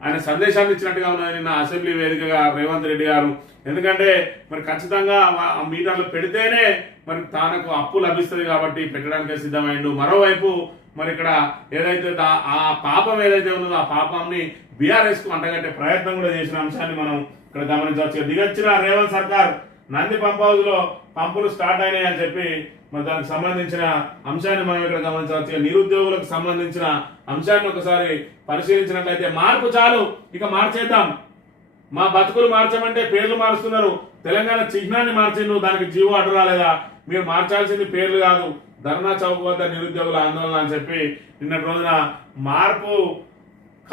ఆయన సందేశాన్ని ఇచ్చినట్టుగా ఉన్నది నిన్న అసెంబ్లీ వేదికగా రేవంత్ రెడ్డి గారు. ఎందుకంటే మరి ఖచ్చితంగా ఆ మీటర్లు పెడితేనే మరి తనకు అప్పు లభిస్తుంది కాబట్టి పెట్టడానికే సిద్ధమైండు. మరోవైపు మరి ఇక్కడ ఏదైతే ఆ పాపం ఏదైతే ఉన్నదో ఆ పాపాన్ని బీఆర్ఎస్ కు అంటగట్టే ప్రయత్నం కూడా చేసిన అంశాన్ని మనం ఇక్కడ గమనించవచ్చు. దిగొచ్చిన రేవంత్ సర్కార్ నంది పంప్ హౌస్ లో పంపులు స్టార్ట్ అయినాయి అని చెప్పి మరి దానికి సంబంధించిన అంశాన్ని మనం ఇక్కడ గమనించవచ్చు. నిరుద్యోగులకు సంబంధించిన అంశాన్ని ఒకసారి పరిశీలించినట్లయితే మార్పు చాలు, ఇక మార్చేద్దాం, మా బతుకులు మార్చమంటే పేర్లు మారుస్తున్నారు. తెలంగాణ చిహ్నాన్ని మార్చిండు, దానికి జీవో అడ్డు రాలేదా? మీరు మార్చాల్సింది పేర్లు కాదు, ధర్నా చౌక్ వద్ద నిరుద్యోగుల ఆందోళన అని చెప్పి నిన్నటి రోజున మార్పు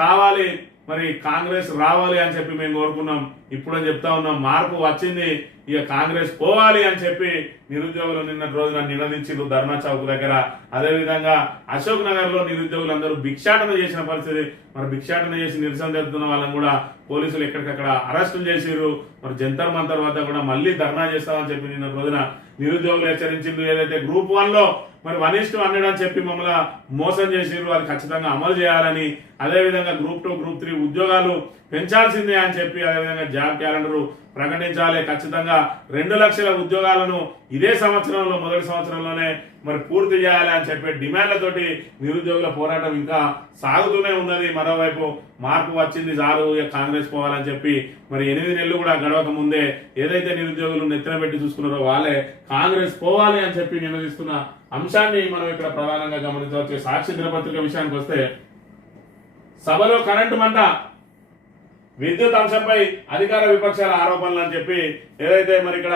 కావాలి, మరి కాంగ్రెస్ రావాలి అని చెప్పి మేము కోరుకున్నాం. ఇప్పుడు చెప్తా ఉన్నాం మార్పు వచ్చింది, ఇక కాంగ్రెస్ పోవాలి అని చెప్పి నిరుద్యోగులు నిన్నటి రోజున నినదించారు ధర్నా చౌక్ దగ్గర. అదేవిధంగా అశోక్ నగర్ లో నిరుద్యోగులందరూ భిక్షాటన చేసిన పరిస్థితి. మరి భిక్షాటన చేసి నిరసన జరుపుతున్న వాళ్ళని కూడా పోలీసులు ఎక్కడికక్కడ అరెస్టులు చేసిరు. మరి జంతర్ మంతర్ వద్ద కూడా మళ్ళీ ధర్నా చేస్తామని చెప్పి నిన్నటి రోజున నిరుద్యోగులు హెచ్చరించారు. ఏదైతే గ్రూప్ 1 లో మరి 1:100 అని చెప్పి మమ్మల్ని మోసం చేసిరు, అది ఖచ్చితంగా అమలు చేయాలని, అదేవిధంగా గ్రూప్ 2, గ్రూప్ 3 ఉద్యోగాలు పెంచాల్సిందే అని చెప్పి, అదేవిధంగా జాబ్ క్యాలెండర్ ప్రకటించాలి, ఖచ్చితంగా 2 లక్షల ఉద్యోగాలను ఇదే సంవత్సరంలో మొదటి సంవత్సరంలోనే మరి పూర్తి చేయాలి అని చెప్పి డిమాండ్లతోటి నిరుద్యోగుల పోరాటం ఇంకా సాగుతూనే ఉన్నది. మరోవైపు మార్పు వచ్చింది చాలు, కాంగ్రెస్ పోవాలని చెప్పి మరి 8 నెలలు కూడా గడవక ముందే ఏదైతే నిరుద్యోగులు నెత్తిన పెట్టి చూసుకున్నారో వాళ్ళే కాంగ్రెస్ పోవాలి అని చెప్పి నినదిస్తున్న అంశాన్ని మనం ఇక్కడ ప్రధానంగా గమనించవచ్చు. సాక్షి దినపత్రిక విషయానికి వస్తే, సభలో కరెంటు మంట, విద్యుత్ అంశంపై అధికార విపక్షాల ఆరోపణలు అని చెప్పి ఏదైతే మరి ఇక్కడ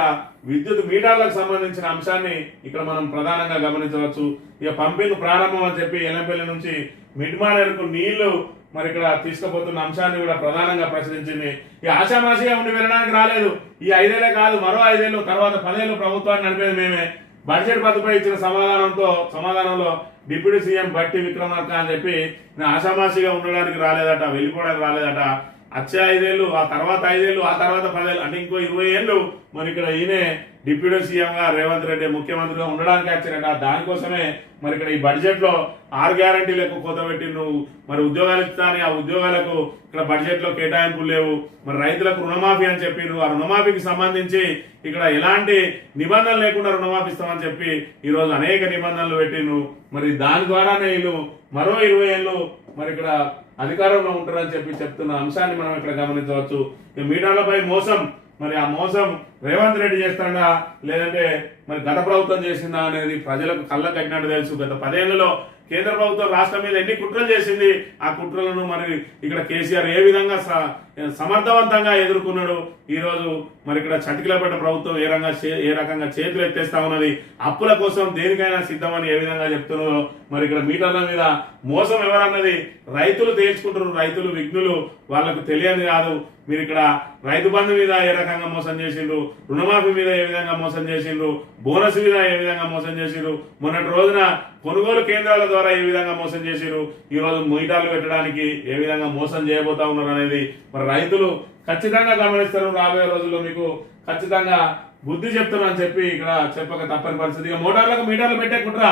విద్యుత్ మీటర్లకు సంబంధించిన అంశాన్ని ఇక్కడ మనం ప్రధానంగా గమనించవచ్చు. ఇక పంపింగ్ ప్రారంభం అని చెప్పి ఎల్లంపల్లి నుంచి మిడ్మానేరుకు నీళ్లు మరి ఇక్కడ తీసుకుపోతున్న అంశాన్ని కూడా ప్రధానంగా ప్రశ్నించింది. ఈ ఆశామాషిగా ఉండి వెళ్ళడానికి రాలేదు. ఈ 5 ఏళ్లే కాదు, మరో 5 ఏళ్ళు తర్వాత 10 ఏళ్ళు ప్రభుత్వాన్ని నడిపేది మేమే. బడ్జెట్ పద్ధతిపై ఇచ్చిన సమాధానంలో డిప్యూటీ సీఎం బట్టి విక్రమార్క అని చెప్పి ఆశామాషిగా ఉండడానికి రాలేదట, వెళ్ళిపోవడానికి రాలేదట. వచ్చే 5 ఏళ్ళు, ఆ తర్వాత 5 ఏళ్ళు, ఆ తర్వాత 10 ఏళ్ళు అంటే ఇంకో 20 ఏళ్ళు మరి ఇక్కడ ఈయనే డిప్యూటీ సీఎం గా రేవంత్ రెడ్డి ముఖ్యమంత్రిగా ఉండడానికి వచ్చారట. దానికోసమే మరి ఇక్కడ ఈ బడ్జెట్ లో 6 గ్యారంటీలకు కోత పెట్టిండ్రు. మరి ఉద్యోగాలు ఇస్తాని ఆ ఉద్యోగాలకు ఇక్కడ బడ్జెట్ లో కేటాయింపులు లేవు. మరి రైతులకు రుణమాఫీ అని చెప్పిండ్రు. ఆ రుణమాఫీకి సంబంధించి ఇక్కడ ఎలాంటి నిబంధనలు లేకుండా రుణమాఫీ ఇస్తామని చెప్పి ఈ రోజు అనేక నిబంధనలు పెట్టిండ్రు. మరి దాని ద్వారానే వీళ్ళు మరో 20 ఏళ్ళు మరి ఇక్కడ అధికారంలో ఉంటారని చెప్పి చెప్తున్న అంశాన్ని మనం ఇక్కడ గమనించవచ్చు. ఈ మీటర్లపై మోసం, మరి ఆ మోసం రేవంత్ రెడ్డి చేస్తాడా లేదంటే మరి గత ప్రభుత్వం చేసిందా అనేది ప్రజలకు కళ్ళ కట్టినట్టు తెలుసు. గత 10 ఏళ్లలో కేంద్ర ప్రభుత్వం రాష్ట్రం మీద ఎన్ని కుట్రలు చేసింది, ఆ కుట్రలను మరి ఇక్కడ కేసీఆర్ ఏ విధంగా సమర్థవంతంగా ఎదుర్కొన్నాడు. ఈ రోజు మరి ఇక్కడ చటికిలపేట ప్రభుత్వం ఏ రకంగా చేతులు ఎత్తేస్తా ఉన్నది, అప్పుల కోసం దేనికైనా సిద్ధమని ఏ విధంగా చెప్తున్నారో మరి ఇక్కడ మీటర్ల మీద మోసం ఎవరన్నది రైతులు తేల్చుకుంటారు. రైతులు విఘ్నులు, వాళ్ళకు తెలియని కాదు. మీరు ఇక్కడ రైతు బంధు మీద ఏ రకంగా మోసం చేసిండ్రు, రుణమాఫీ మీద ఏ విధంగా మోసం చేసిండ్రు, బోనస్ మీద ఏ విధంగా మోసం చేసిండ్రు, మొన్నటి రోజున కొనుగోలు కేంద్రాల ద్వారా ఏ విధంగా మోసం చేసిండ్రు, ఈ రోజు మీటర్లు పెట్టడానికి ఏ విధంగా మోసం చేయబోతా ఉన్నారు అనేది మరి రైతులు ఖచ్చితంగా గమనిస్తారు. రాబోయే రోజుల్లో మీకు ఖచ్చితంగా బుద్ధి చెప్తున్నాను చెప్పి ఇక్కడ చెప్పక తప్పని పరిస్థితి. ఇక మోటార్లకు మీటర్లు పెట్టే కుట్ర,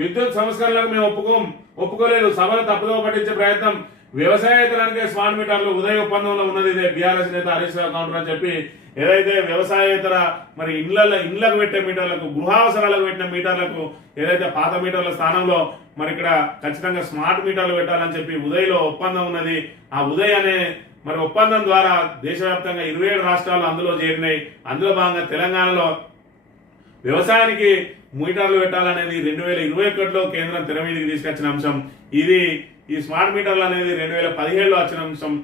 విద్యుత్ సంస్కరణలకు మేము ఒప్పుకోలేదు, సభలు తప్పుదోవ పట్టించే ప్రయత్నం, వ్యవసాయేతరానికే స్మార్ట్ మీటర్లు ఉదయ ఒప్పందంలో ఉన్నది ఇదే బీఆర్ఎస్ నేత హరీష్ రావు కౌంటర్ అని చెప్పి ఏదైతే వ్యవసాయేతర మరి ఇండ్లకు పెట్టే మీటర్లకు, గృహావసరాలకు పెట్టిన మీటర్లకు ఏదైతే పాత మీటర్ల స్థానంలో మరి ఇక్కడ ఖచ్చితంగా స్మార్ట్ మీటర్లు పెట్టాలని చెప్పి ఉదయలో ఒప్పందం ఉన్నది. ఆ ఉదయ్ అనే మరి ఒప్పందం ద్వారా దేశవ్యాప్తంగా 27 రాష్ట్రాలు అందులో చేరినాయి. అందులో భాగంగా తెలంగాణలో వ్యవసాయానికి మీటర్లు పెట్టాలనేది 2021లో కేంద్రం తెర మీదకి తీసుకొచ్చిన అంశం. ఈ స్మార్ట్ మీటర్లు అనేది 2017లో వచ్చిన అంశం.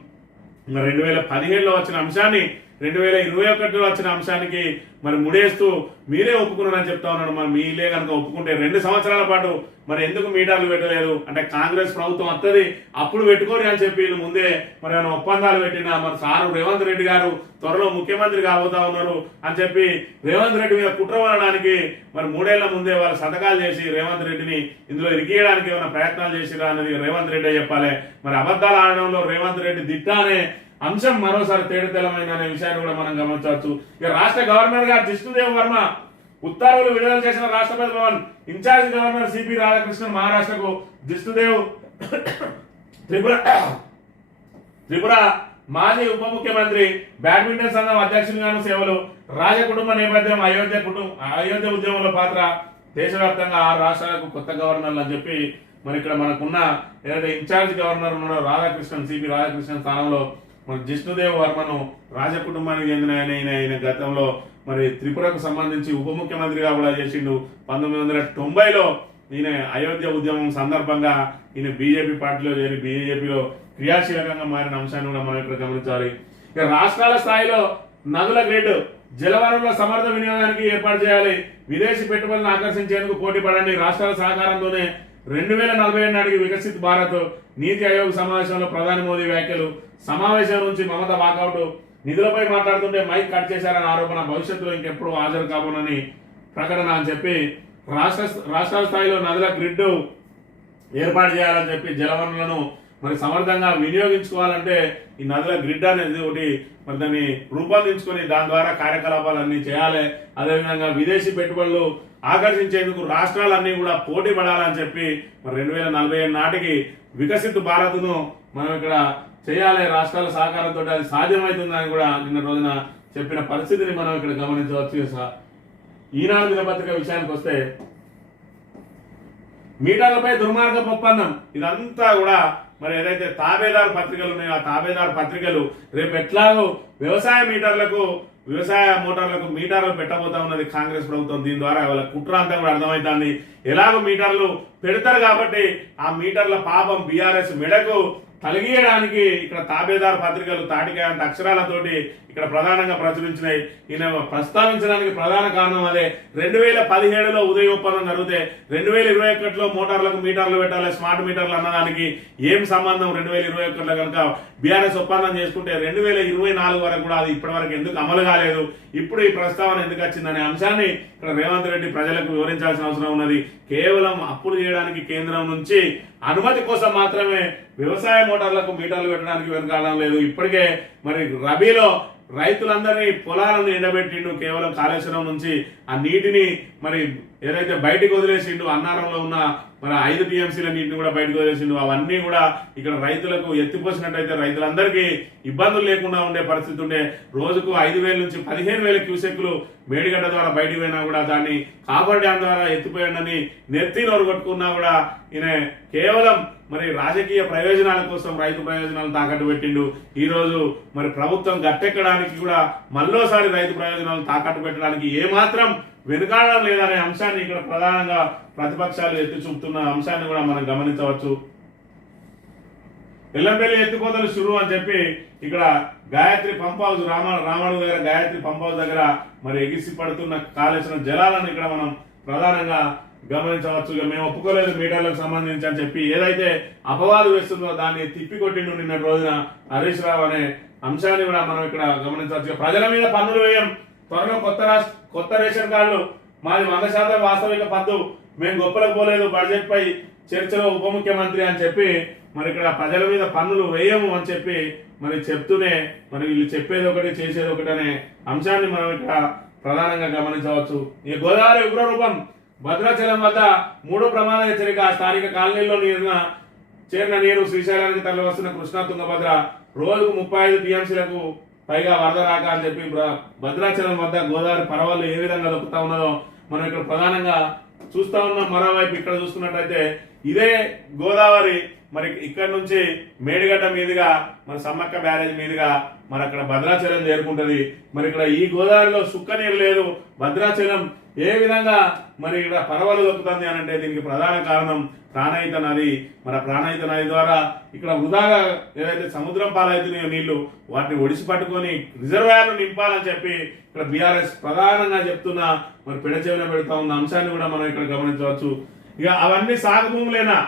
2017లో వచ్చిన అంశాన్ని 2021లో వచ్చిన అంశానికి మరి ముడేస్తూ మీరే ఒప్పుకున్నారని చెప్తా ఉన్నాడు. మరి మీరే కనుక ఒప్పుకుంటే 2 సంవత్సరాల పాటు మరి ఎందుకు మీటర్లు పెట్టలేదు అంటే కాంగ్రెస్ ప్రభుత్వం వస్తుంది అప్పుడు పెట్టుకోని అని చెప్పి ముందే మరి ఏమైనా ఒప్పందాలు పెట్టినా మరి సారు రేవంత్ రెడ్డి గారు త్వరలో ముఖ్యమంత్రి కాబోతా ఉన్నారు అని చెప్పి రేవంత్ రెడ్డి మీద కుట్ర పడడానికి మరి 3 ఏళ్ల ముందే వాళ్ళు సంతకాలు చేసి రేవంత్ రెడ్డిని ఇందులో ఇరికియడానికి ఏమైనా ప్రయత్నాలు చేసిరా అనేది రేవంత్ రెడ్డి చెప్పాలి. మరి అబద్ధాలు ఆడడంలో రేవంత్ రెడ్డి దిట్ట అనే అంశం మరోసారి తేడతెల్లమైన అనే విషయాన్ని కూడా మనం గమనించవచ్చు. ఇక రాష్ట్ర గవర్నర్ గారు జిష్ణుదేవ్ వర్మ ఉత్తర్వులు విడుదల చేసిన Rashtrapati Bhavan in charge governor C P Radhakrishnan మహారాష్ట్రకు జిష్ణుదేవ్ త్రిపుర మాజీ ఉప ముఖ్యమంత్రి, బ్యాడ్మింటన్ సంఘం అధ్యక్షునిగాను సేవలు, రాజ కుటుంబ నేపథ్యం, అయోధ్య ఉద్యమంలో పాత్ర, దేశవ్యాప్తంగా 6 రాష్ట్రాలకు కొత్త గవర్నర్లు అని చెప్పి మరి ఇక్కడ మనకున్న ఏదైతే ఇన్ఛార్జ్ గవర్నర్ ఉన్నాడో రాధాకృష్ణన్, సిపి రాధాకృష్ణన్ స్థానంలో మరి జిష్ణుదేవ్ వర్మను రాజ కుటుంబానికి చెందిన ఆయన గతంలో మరి త్రిపురకు సంబంధించి ఉప ముఖ్యమంత్రిగా కూడా చేసిండు. 1990లో ఈయన అయోధ్య ఉద్యమం సందర్భంగా ఈయన బీజేపీ పార్టీలో చేరి బీజేపీలో క్రియాశీలకంగా మారిన అంశాన్ని కూడా మనం ఇక్కడ గమనించాలి. ఇక రాష్ట్రాల స్థాయిలో నదుల గ్రిడ్, జలవనరుల సమర్థ వినియోగానికి ఏర్పాటు చేయాలి, విదేశీ పెట్టుబడులను ఆకర్షించేందుకు పోటీ పడండి, రాష్ట్రాల సహకారంతోనే 2047 నాటికి వికసిత్ భారత్, నీతి ఆయోగ్ సమావేశంలో ప్రధాని మోదీ వ్యాఖ్యలు, సమావేశం నుంచి మమత వాకౌట్, నిధులపై మాట్లాడుతుంటే మైక్ కట్ చేశారన్న ఆరోపణ, భవిష్యత్తులో ఇంకెప్పుడు హాజరు కాబోనని ప్రకటన అని చెప్పి రాష్ట్రాల స్థాయిలో నదుల గ్రిడ్ ఏర్పాటు చేయాలని చెప్పి జలవనరులను మరి సమర్థంగా వినియోగించుకోవాలంటే ఈ నదుల గ్రిడ్ అనేది ఒకటి మరి దాన్ని రూపొందించుకొని దాని ద్వారా కార్యకలాపాలన్నీ చేయాలి. అదేవిధంగా విదేశీ పెట్టుబడులు ఆకర్షించేందుకు రాష్ట్రాలన్నీ కూడా పోటీ పడాలని చెప్పి మరి 2047 నాటికి వికసిత్ భారత్ను మనం ఇక్కడ చేయాలి, రాష్ట్రాల సహకారంతో అది సాధ్యమవుతుందని కూడా నిన్న రోజున చెప్పిన పరిస్థితిని మనం ఇక్కడ గమనించవచ్చు. ఈనాడు దినపత్రిక విషయానికి వస్తే మీటర్లపై దుర్మార్గపు ఒప్పందం, ఇదంతా కూడా మరి ఏదైతే తాబేదారు పత్రికలు ఉన్నాయో ఆ తాబేదారు పత్రికలు రేపు ఎట్లాగో వ్యవసాయ మోటార్లకు మీటర్లు పెట్టబోతా ఉన్నది కాంగ్రెస్ ప్రభుత్వం. దీని ద్వారా వాళ్ళ కుట్ర అంతా కూడా అర్థమవుతుంది. ఎలాగో మీటర్లు పెడతారు కాబట్టి ఆ మీటర్ల పాపం బీఆర్ఎస్ మెడకు తొలగియడానికి ఇక్కడ తాబేదారు పత్రికలు తాటికాయ అంత అక్షరాలతోటి ఇక్కడ ప్రధానంగా ప్రచురించినాయి. ఈయన ప్రస్తావించడానికి ప్రధాన కారణం అదే. 2017లో ఉదయ ఒప్పందం జరిగితే 2021లో మోటార్లకు మీటర్లు పెట్టాలి, స్మార్ట్ మీటర్లు అన్నదానికి ఏం సంబంధం? 2021లో కనుక బీఆర్ఎస్ ఒప్పందం చేసుకుంటే 2024 వరకు కూడా అది ఇప్పటి వరకు ఎందుకు అమలు కాలేదు? ఇప్పుడు ఈ ప్రస్తావన ఎందుకు వచ్చిందనే అంశాన్ని ఇక్కడ రేవంత్ రెడ్డి ప్రజలకు వివరించాల్సిన అవసరం ఉన్నది. కేవలం అప్పులు చేయడానికి కేంద్రం నుంచి అనుమతి కోసం మాత్రమే వ్యవసాయ మోటార్లకు మీటర్లు పెట్టడానికి వెనకాడడం లేదు. ఇప్పటికే మరి రబీలో రైతులందరినీ పొలాలను ఎండబెట్టిండు. కేవలం కాళేశ్వరం నుంచి ఆ నీటిని మరి ఏదైతే బయటకు వదిలేసిండు, అన్నారంలో ఉన్న మరి 5 టీఎంసీల నీటిని కూడా బయటకు వదిలేసిండు. అవన్నీ కూడా ఇక్కడ రైతులకు ఎత్తిపోసినట్టయితే రైతులందరికీ ఇబ్బందులు లేకుండా ఉండే పరిస్థితి ఉండే. రోజుకు 5,000 నుంచి 15,000 క్యూసెక్లు మేడిగడ్డ ద్వారా బయటికి పోయినా కూడా దాన్ని కాపర్ డ్యాం ద్వారా ఎత్తిపోయాడని నెత్తి నోరు కొట్టుకున్నా కూడా ఈయన కేవలం మరి రాజకీయ ప్రయోజనాల కోసం రైతు ప్రయోజనాలను తాకట్టు పెట్టిండు. ఈ రోజు మరి ప్రభుత్వం గట్టెక్కడానికి కూడా మళ్ళోసారి రైతు ప్రయోజనాలను తాకట్టు పెట్టడానికి ఏమాత్రం వెనుకాడడం లేదనే అంశాన్ని ఇక్కడ ప్రధానంగా ప్రతిపక్షాలు ఎత్తి చూపుతున్న అంశాన్ని కూడా మనం గమనించవచ్చు. ఎల్లంపల్లి ఎత్తిపోతలు షురు అని చెప్పి ఇక్కడ గాయత్రి పంప్ హౌస్ రామడు దగ్గర గాయత్రి పంప్ హౌస్ దగ్గర మరి ఎగిసి పడుతున్న కాళేశ్వరం జలాలను ఇక్కడ మనం ప్రధానంగా గమనించవచ్చు. ఇక మేము ఒప్పుకోలేదు మీటర్లకు సంబంధించి అని చెప్పి ఏదైతే అపవాదు వేస్తుందో దాన్ని తిప్పికొట్టిండు నిన్నటి రోజున హరీష్ రావు అనే అంశాన్ని కూడా మనం ఇక్కడ గమనించవచ్చు. ప్రజల మీద పన్నులు వేయం, త్వరలో కొత్త రేషన్ కార్డులు, మాది 100% వాస్తవిక పద్దు, మేము గొప్పలకు పోలేదు, బడ్జెట్ పై చర్చలో ఉప ముఖ్యమంత్రి అని చెప్పి మరి ఇక్కడ ప్రజల మీద పన్నులు వేయము అని చెప్పి మరి చెప్తూనే మరి వీళ్ళు చెప్పేది ఒకటి చేసేది ఒకటి అనే అంశాన్ని మనం ఇక్కడ ప్రధానంగా గమనించవచ్చు. ఈ గోదావరి ఉగ్రరూపం భద్రాచలం వద్ద 3వ ప్రమాద హెచ్చరిక. స్థానిక కాలనీలో చేరిన నీరు శ్రీశైలానికి తరలి వస్తున్న కృష్ణా తుంగభద్ర రోజుకు 35 టీఎంసీలకు పైగా వరద రాక అని చెప్పి భద్రాచలం వద్ద గోదావరి పరవళ్ళు ఏ విధంగా దొక్కుతా ఉన్నదో మనం ఇక్కడ ప్రధానంగా చూస్తా ఉన్నాం. మరోవైపు ఇక్కడ చూసుకున్నట్లయితే ఇదే గోదావరి మరి ఇక్కడ నుంచి మేడిగడ్డ మీదుగా మరి సమ్మక్క బ్యారేజ్ మీదుగా మరి అక్కడ భద్రాచలం చేరుకుంటది. మరి ఇక్కడ ఈ గోదావరిలో సుక్క నీరు లేదు. భద్రాచలం ఏ విధంగా మరి ఇక్కడ పరవలు దొక్కుతుంది అని అంటే దీనికి ప్రధాన కారణం ప్రాణహిత నది. మరి ప్రాణహిత నది ద్వారా ఇక్కడ వృధాగా ఏదైతే సముద్రం పాలవుతున్నాయో నీళ్లు వాటిని ఒడిసి పట్టుకొని రిజర్వాయర్లు నింపాలని చెప్పి ఇక్కడ బీఆర్ఎస్ ప్రధానంగా చెప్తున్న మరి పెడచెవిన పెడతా ఉన్న అంశాన్ని కూడా మనం ఇక్కడ గమనించవచ్చు. ఇక అవన్నీ సాగు భూములేనా,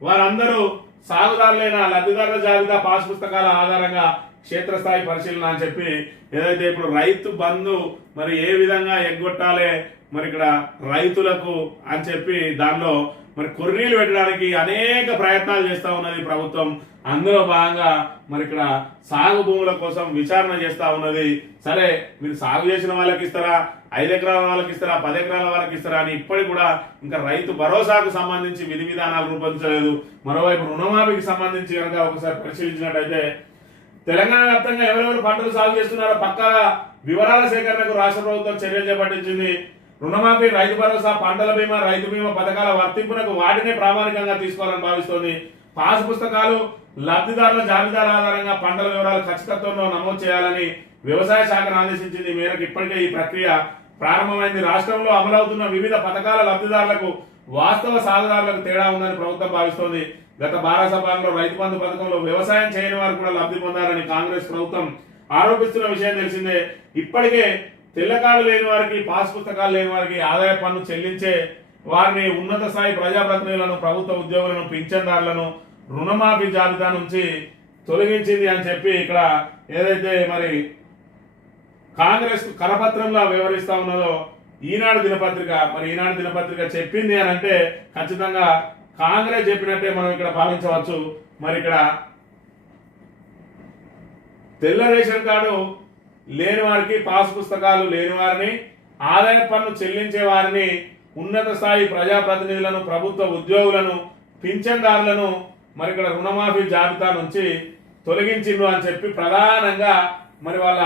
వారందరూ సాగుదారులైన లబ్ధిదారుల జాబితా పాస్ పుస్తకాల ఆధారంగా క్షేత్రస్థాయి పరిశీలన అని చెప్పి ఏదైతే ఇప్పుడు రైతు బంధు మరి ఏ విధంగా ఎగ్గొట్టాలి మరి ఇక్కడ రైతులకు అని చెప్పి దానిలో మరి కొర్రీలు పెట్టడానికి అనేక ప్రయత్నాలు చేస్తా ఉన్నది ప్రభుత్వం. అందులో భాగంగా మరి ఇక్కడ సాగు భూముల కోసం విచారణ చేస్తా ఉన్నది. సరే మీరు సాగు చేసిన వాళ్ళకి ఇస్తారా, 5 ఎకరాల వాళ్ళకి ఇస్తారా, 10 ఎకరాల వాళ్ళకి ఇస్తారా అని ఇప్పటికి కూడా ఇంకా రైతు భరోసాకు సంబంధించి విధి విధానాలు రూపొందించలేదు. మరోవైపు రుణమాఫీకి సంబంధించి కనుక ఒకసారి పరిశీలించినట్టయితే తెలంగాణ వ్యాప్తంగా ఎవరెవరు పంటలు సాగు చేస్తున్నారో పక్కా వివరాల సేకరణకు రాష్ట్ర ప్రభుత్వం చర్యలు చేపట్టించింది. రుణమాఫీ, రైతు భరోసా, పంటల బీమా, రైతు బీమా పథకాల వర్తింపునకు వాటినే ప్రామాణికంగా తీసుకోవాలని భావిస్తోంది. పాస్ పుస్తకాలు, లబ్ధిదారుల జాబితాల ఆధారంగా పంటల వివరాలు ఖచ్చితత్వంలో నమోదు చేయాలని వ్యవసాయ శాఖను ఆదేశించింది. మేరకు ఇప్పటికే ఈ ప్రక్రియ ప్రారంభమైంది. రాష్ట్రంలో అమలవుతున్న వివిధ పథకాల లబ్ధిదారులకు వాస్తవ సాగుదారులకు తేడా ఉందని ప్రభుత్వం భావిస్తోంది. గత భారత పాలనలో రైతు బంధు పథకంలో వ్యవసాయం చేయని వారు కూడా లబ్ధి పొందారని కాంగ్రెస్ ప్రభుత్వం ఆరోపిస్తున్న విషయం తెలిసిందే. ఇప్పటికే తెల్ల కార్డు లేని వారికి, పాస్ పుస్తకాలు లేని వారికి ఆదాయ పన్ను చెల్లించే వారిని, ఉన్నత స్థాయి ప్రజాప్రతినిధులను, ప్రభుత్వ ఉద్యోగులను, పింఛన్దారులను రుణమాఫీ జాబితా నుంచి తొలగించింది అని చెప్పి ఇక్కడ ఏదైతే మరి కాంగ్రెస్ కరపత్రంగా వ్యవహరిస్తా ఉన్నదో ఈనాడు దినపత్రిక చెప్పింది అని అంటే ఖచ్చితంగా కాంగ్రెస్ చెప్పినట్టే మనం ఇక్కడ భావించవచ్చు. మరి ఇక్కడ తెల్ల రేషన్ కార్డు లేని వారికి, పాస్ పుస్తకాలు లేని వారిని, ఆదాయ పన్ను చెల్లించే వారిని, ఉన్నత స్థాయి ప్రజాప్రతినిధులను, ప్రభుత్వ ఉద్యోగులను, పింఛన్దారులను మరి ఇక్కడ రుణమాఫీ జాబితా నుంచి తొలగించిండు అని చెప్పి ప్రధానంగా మరి వాళ్ళ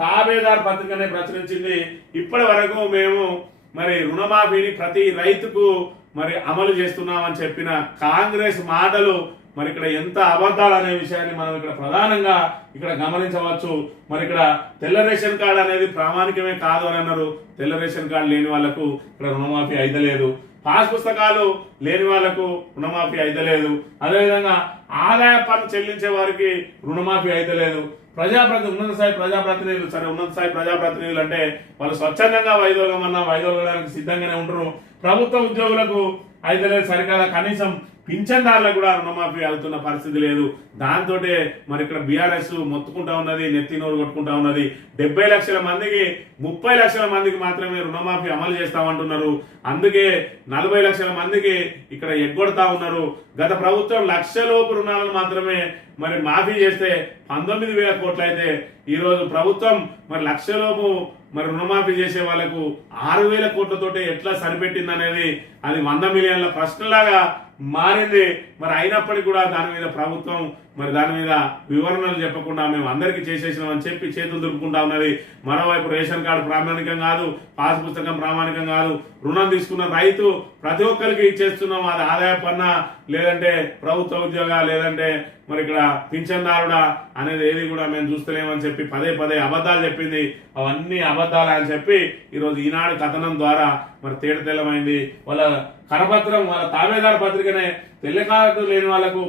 తాబేదార్ పత్రికనే ప్రచురించింది. ఇప్పటి వరకు మేము మరి రుణమాఫీని ప్రతి రైతుకు మరి అమలు చేస్తున్నామని చెప్పిన కాంగ్రెస్ మాటలు మరి ఇక్కడ ఎంత అబద్ధాలు అనే విషయాన్ని మనం ఇక్కడ ప్రధానంగా ఇక్కడ గమనించవచ్చు. మరి ఇక్కడ తెల్ల రేషన్ కార్డు అనేది ప్రామాణికమే కాదు అని అన్నారు. తెల్ల రేషన్ కార్డు లేని వాళ్లకు ఇక్కడ రుణమాఫీ అయితలేదు. పాస్ పుస్తకాలు లేని వాళ్లకు రుణమాఫీ అయితలేదు. అదేవిధంగా ఆదాయ పన్ను చెల్లించే వారికి రుణమాఫీ అయితలేదు. ఉన్నత స్థాయి ప్రజాప్రతినిధులు, సరే ఉన్నత స్థాయి ప్రజాప్రతినిధులు అంటే వాళ్ళు స్వచ్ఛందంగా వైదొలగడానికి సిద్ధంగానే ఉంటారు. ప్రభుత్వ ఉద్యోగులకు అయితలేదు సరికాదా, కనీసం పింఛన్దారులకు కూడా రుణమాఫీ అవుతున్న పరిస్థితి లేదు. దాంతో మరి ఇక్కడ బీఆర్ఎస్ మొత్తుకుంటా ఉన్నది, నెత్తి నోరు కొట్టుకుంటా ఉన్నది. 70 లక్షల మందికి 30 లక్షల మందికి మాత్రమే రుణమాఫీ అమలు చేస్తామంటున్నారు. అందుకే 40 లక్షల మందికి ఇక్కడ ఎగ్గొడతా ఉన్నారు. గత ప్రభుత్వం 1 లక్షలోపు రుణాలను మాత్రమే మరి మాఫీ చేస్తే 19,000 కోట్లు అయితే ఈరోజు ప్రభుత్వం మరి 1 లక్షలోపు మరి రుణమాఫీ చేసే వాళ్ళకు 6,000 కోట్లతోటే ఎట్లా సరిపెట్టింది అనేది అది 100 మిలియన్ల ప్రశ్నలాగా మారింది. మరి అయినప్పటికీ కూడా దాని మీద ప్రభుత్వం మరి దాని మీద వివరణలు చెప్పకుండా మేము అందరికీ చేసేసినామని చెప్పి చేతులు దులుపుకుంటా ఉన్నది. మరోవైపు రేషన్ కార్డు ప్రామాణికం కాదు, పాస్ పుస్తకం ప్రామాణికం కాదు, రుణం తీసుకున్న రైతు ప్రతి ఒక్కరికి ఇచ్చేస్తున్నాం, అది ఆదాయ పన్నా లేదంటే ప్రభుత్వ ఉద్యోగ లేదంటే మరి ఇక్కడ పింఛన్దారుడా అనేది ఏది కూడా మేము చూస్తలేమని చెప్పి పదే అబద్ధాలు చెప్పింది. అవన్నీ అబద్ధాలు అని చెప్పి ఈరోజు ఈనాడు కథనం ద్వారా మరి తేటతెల్లమైంది. వాళ్ళ కరపత్రం, వాళ్ళ తాబేదారు పత్రికనే తెల్ల కార్డు లేని వాళ్లకు,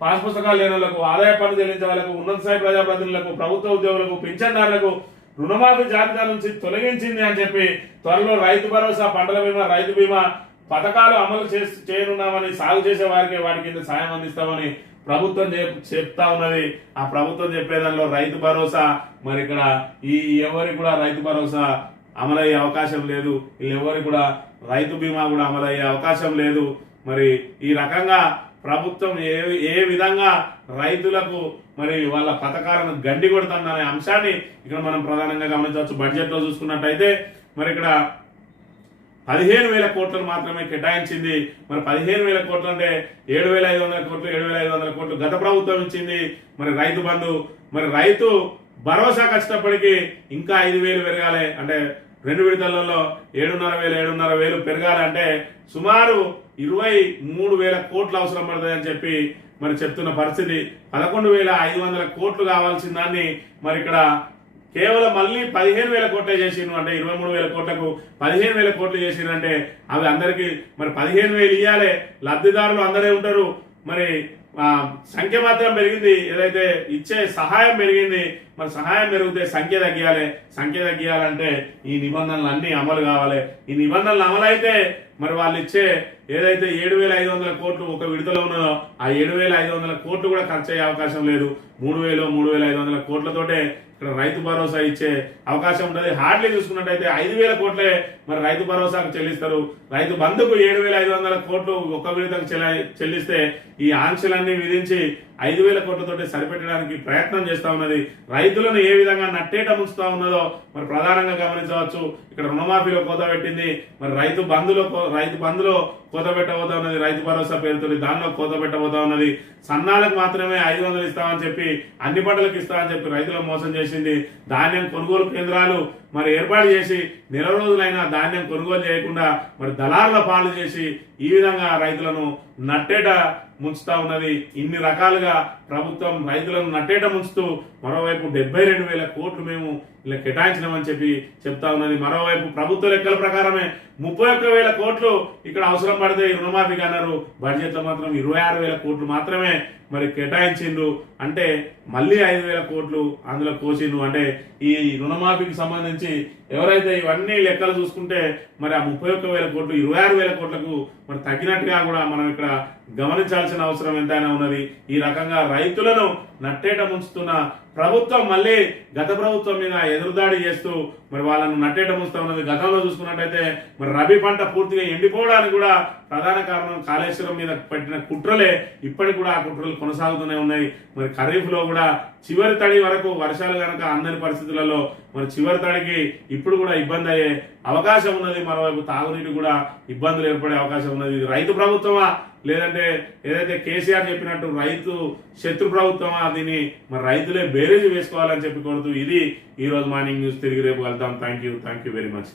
పాస్ పుస్తకాలు లేని వాళ్లకు, ఆదాయ పన్ను చెల్లించే వాళ్లకు, ఉన్నత స్థాయి ప్రజాప్రతినిధులకు, ప్రభుత్వ ఉద్యోగులకు, పింఛన్దారులకు రుణమాఫీ జాబితా నుంచి తొలగించింది అని చెప్పి త్వరలో రైతు భరోసా, పంటల బీమా, రైతు బీమా పథకాలు అమలు చేయనున్నామని, సాగు చేసే వారికి వాటి కింద సాయం అందిస్తామని ప్రభుత్వం చెప్తా ఉన్నది. ఆ ప్రభుత్వం చెప్పేదానిలో రైతు భరోసా మరి ఇక్కడ ఈ ఎవరికి కూడా రైతు భరోసా అమలయ్యే అవకాశం లేదు. వీళ్ళెవరికి కూడా రైతు బీమా కూడా అమలయ్యే అవకాశం లేదు. మరి ఈ రకంగా ప్రభుత్వం ఏ విధంగా రైతులకు మరి వాళ్ళ పథకాలను గండి కొడుతుందనే అంశాన్ని ఇక్కడ మనం ప్రధానంగా గమనించవచ్చు. బడ్జెట్ లో చూసుకున్నట్టయితే మరి ఇక్కడ 15,000 కోట్లను మాత్రమే కేటాయించింది. మరి 15,000 కోట్లు అంటే 7,500 కోట్లు, 7,500 కోట్లు గత ప్రభుత్వం ఇచ్చింది. మరి రైతు బంధు, మరి రైతు భరోసా వచ్చేటప్పటికి ఇంకా 5,000 పెరగాలి. అంటే 2 విడతలలో 7,500 పెరగాలంటే సుమారు 23,000 కోట్లు అవసరం పడుతుంది అని చెప్పి మరి చెప్తున్న పరిస్థితి. 11,500 కోట్లు కావాల్సిన దాన్ని మరి ఇక్కడ కేవలం మళ్ళీ 15,000 కోట్లే చేసిండ్రు. అంటే 23,000 కోట్లకు 15,000 కోట్లు చేసిండ్రంటే అవి అందరికి మరి 15,000 ఇవ్వాలి. లబ్ధిదారులు అందరే ఉంటారు. మరి సంఖ్య మాత్రం పెరిగింది, ఏదైతే ఇచ్చే సహాయం పెరిగింది. మరి సహాయం పెరిగితే సంఖ్య తగ్గియాలంటే ఈ నిబంధనలు అన్ని అమలు కావాలి. ఈ నిబంధనలు అమలైతే మరి వాళ్ళు ఇచ్చే ఏదైతే 7,500 కోట్లు ఒక విడతలో ఉన్నదో ఆ 7,500 కోట్లు కూడా ఖర్చు అయ్యే అవకాశం లేదు. 3,500 కోట్లతోటే ఇక్కడ రైతు భరోసా ఇచ్చే అవకాశం ఉంటుంది. హార్డ్లీ చూసుకున్నట్టయితే 5,000 కోట్లే మరి రైతు భరోసాకు చెల్లిస్తారు. రైతు బంధుకు 7,500 కోట్లు ఒక విడతకు చెల్లిస్తే ఈ ఆంక్షలన్నీ విధించి 5,000 కోట్లతోటి సరిపెట్టడానికి ప్రయత్నం చేస్తా ఉన్నది. రైతులను ఏ విధంగా నట్టేట ముంచుతా ఉన్నదో మరి ప్రధానంగా గమనించవచ్చు. ఇక్కడ రుణమాఫీలో కోత పెట్టింది, మరి రైతు బంధులో కోత పెట్టబోతా ఉన్నది. రైతు భరోసా పేరుతో దానిలో కోత పెట్టబోతా ఉన్నది. సన్నాలకు మాత్రమే 500 ఇస్తామని చెప్పి అన్ని పంటలకు ఇస్తామని చెప్పి రైతులను మోసం చేసింది. ధాన్యం కొనుగోలు కేంద్రాలు మరి ఏర్పాటు చేసి నెల రోజులైనా ధాన్యం కొనుగోలు చేయకుండా మరి దళారుల పాలు చేసి ఈ విధంగా రైతులను నట్టేట ముంచుతా ఉన్నది. ఇన్ని రకాలుగా ప్రభుత్వం రైతులను నట్టేట ముంచుతూ మరోవైపు 72,000 కోట్లు మేము ఇలా కేటాయించినామని చెప్పి చెప్తా ఉన్నది. మరోవైపు ప్రభుత్వ లెక్కల ప్రకారమే 31,000 కోట్లు ఇక్కడ అవసరం పడితే రుణమాఫీకి అన్నారు. బడ్జెట్ లో మాత్రం 26,000 కోట్లు మాత్రమే మరి కేటాయించిండ్రు. అంటే మళ్ళీ 5,000 కోట్లు అందులో కోసిండ్రు. అంటే ఈ రుణమాఫీకి సంబంధించి ఎవరైతే ఇవన్నీ లెక్కలు చూసుకుంటే మరి ఆ 31,000 కోట్లు 26,000 కోట్లకు మరి తగ్గినట్టుగా కూడా మనం ఇక్కడ గమనించాల్సిన అవసరం ఎంతైనా ఉన్నది. ఈ రకంగా రైతులను నట్టేట ముంచుతున్న ప్రభుత్వం మళ్ళీ గత ప్రభుత్వం మీద ఎదురుదాడి చేస్తూ మరి వాళ్ళను నట్టేట ముంచుతా ఉన్నది. గతంలో చూసుకున్నట్టయితే మరి రబీ పంట పూర్తిగా ఎండిపోవడానికి కూడా ప్రధాన కారణం కాళేశ్వరం మీద పెట్టిన కుట్రలే. ఇప్పటికి కూడా ఆ కుట్రలు కొనసాగుతూనే ఉన్నాయి. మరి ఖరీఫ్ లో కూడా చివరి తడి వరకు వర్షాలు కనుక అందని పరిస్థితులలో మరి చివరి తడికి ఇప్పుడు కూడా ఇబ్బంది అయ్యే అవకాశం ఉన్నది. మరోవైపు తాగునీటి కూడా ఇబ్బందులు ఏర్పడే అవకాశం ఉన్నది. ఇది రైతు ప్రభుత్వమా లేదంటే ఏదైతే కేసీఆర్ చెప్పినట్టు రైతు శత్రు ప్రభుత్వమా, దీన్ని మరి రైతులే బేరేజ్ వేసుకోవాలని చెప్పి కోరుతూ ఇది ఈ రోజు మార్నింగ్ న్యూస్. తిరిగి రేపు వెళ్తాం. Thank you very much.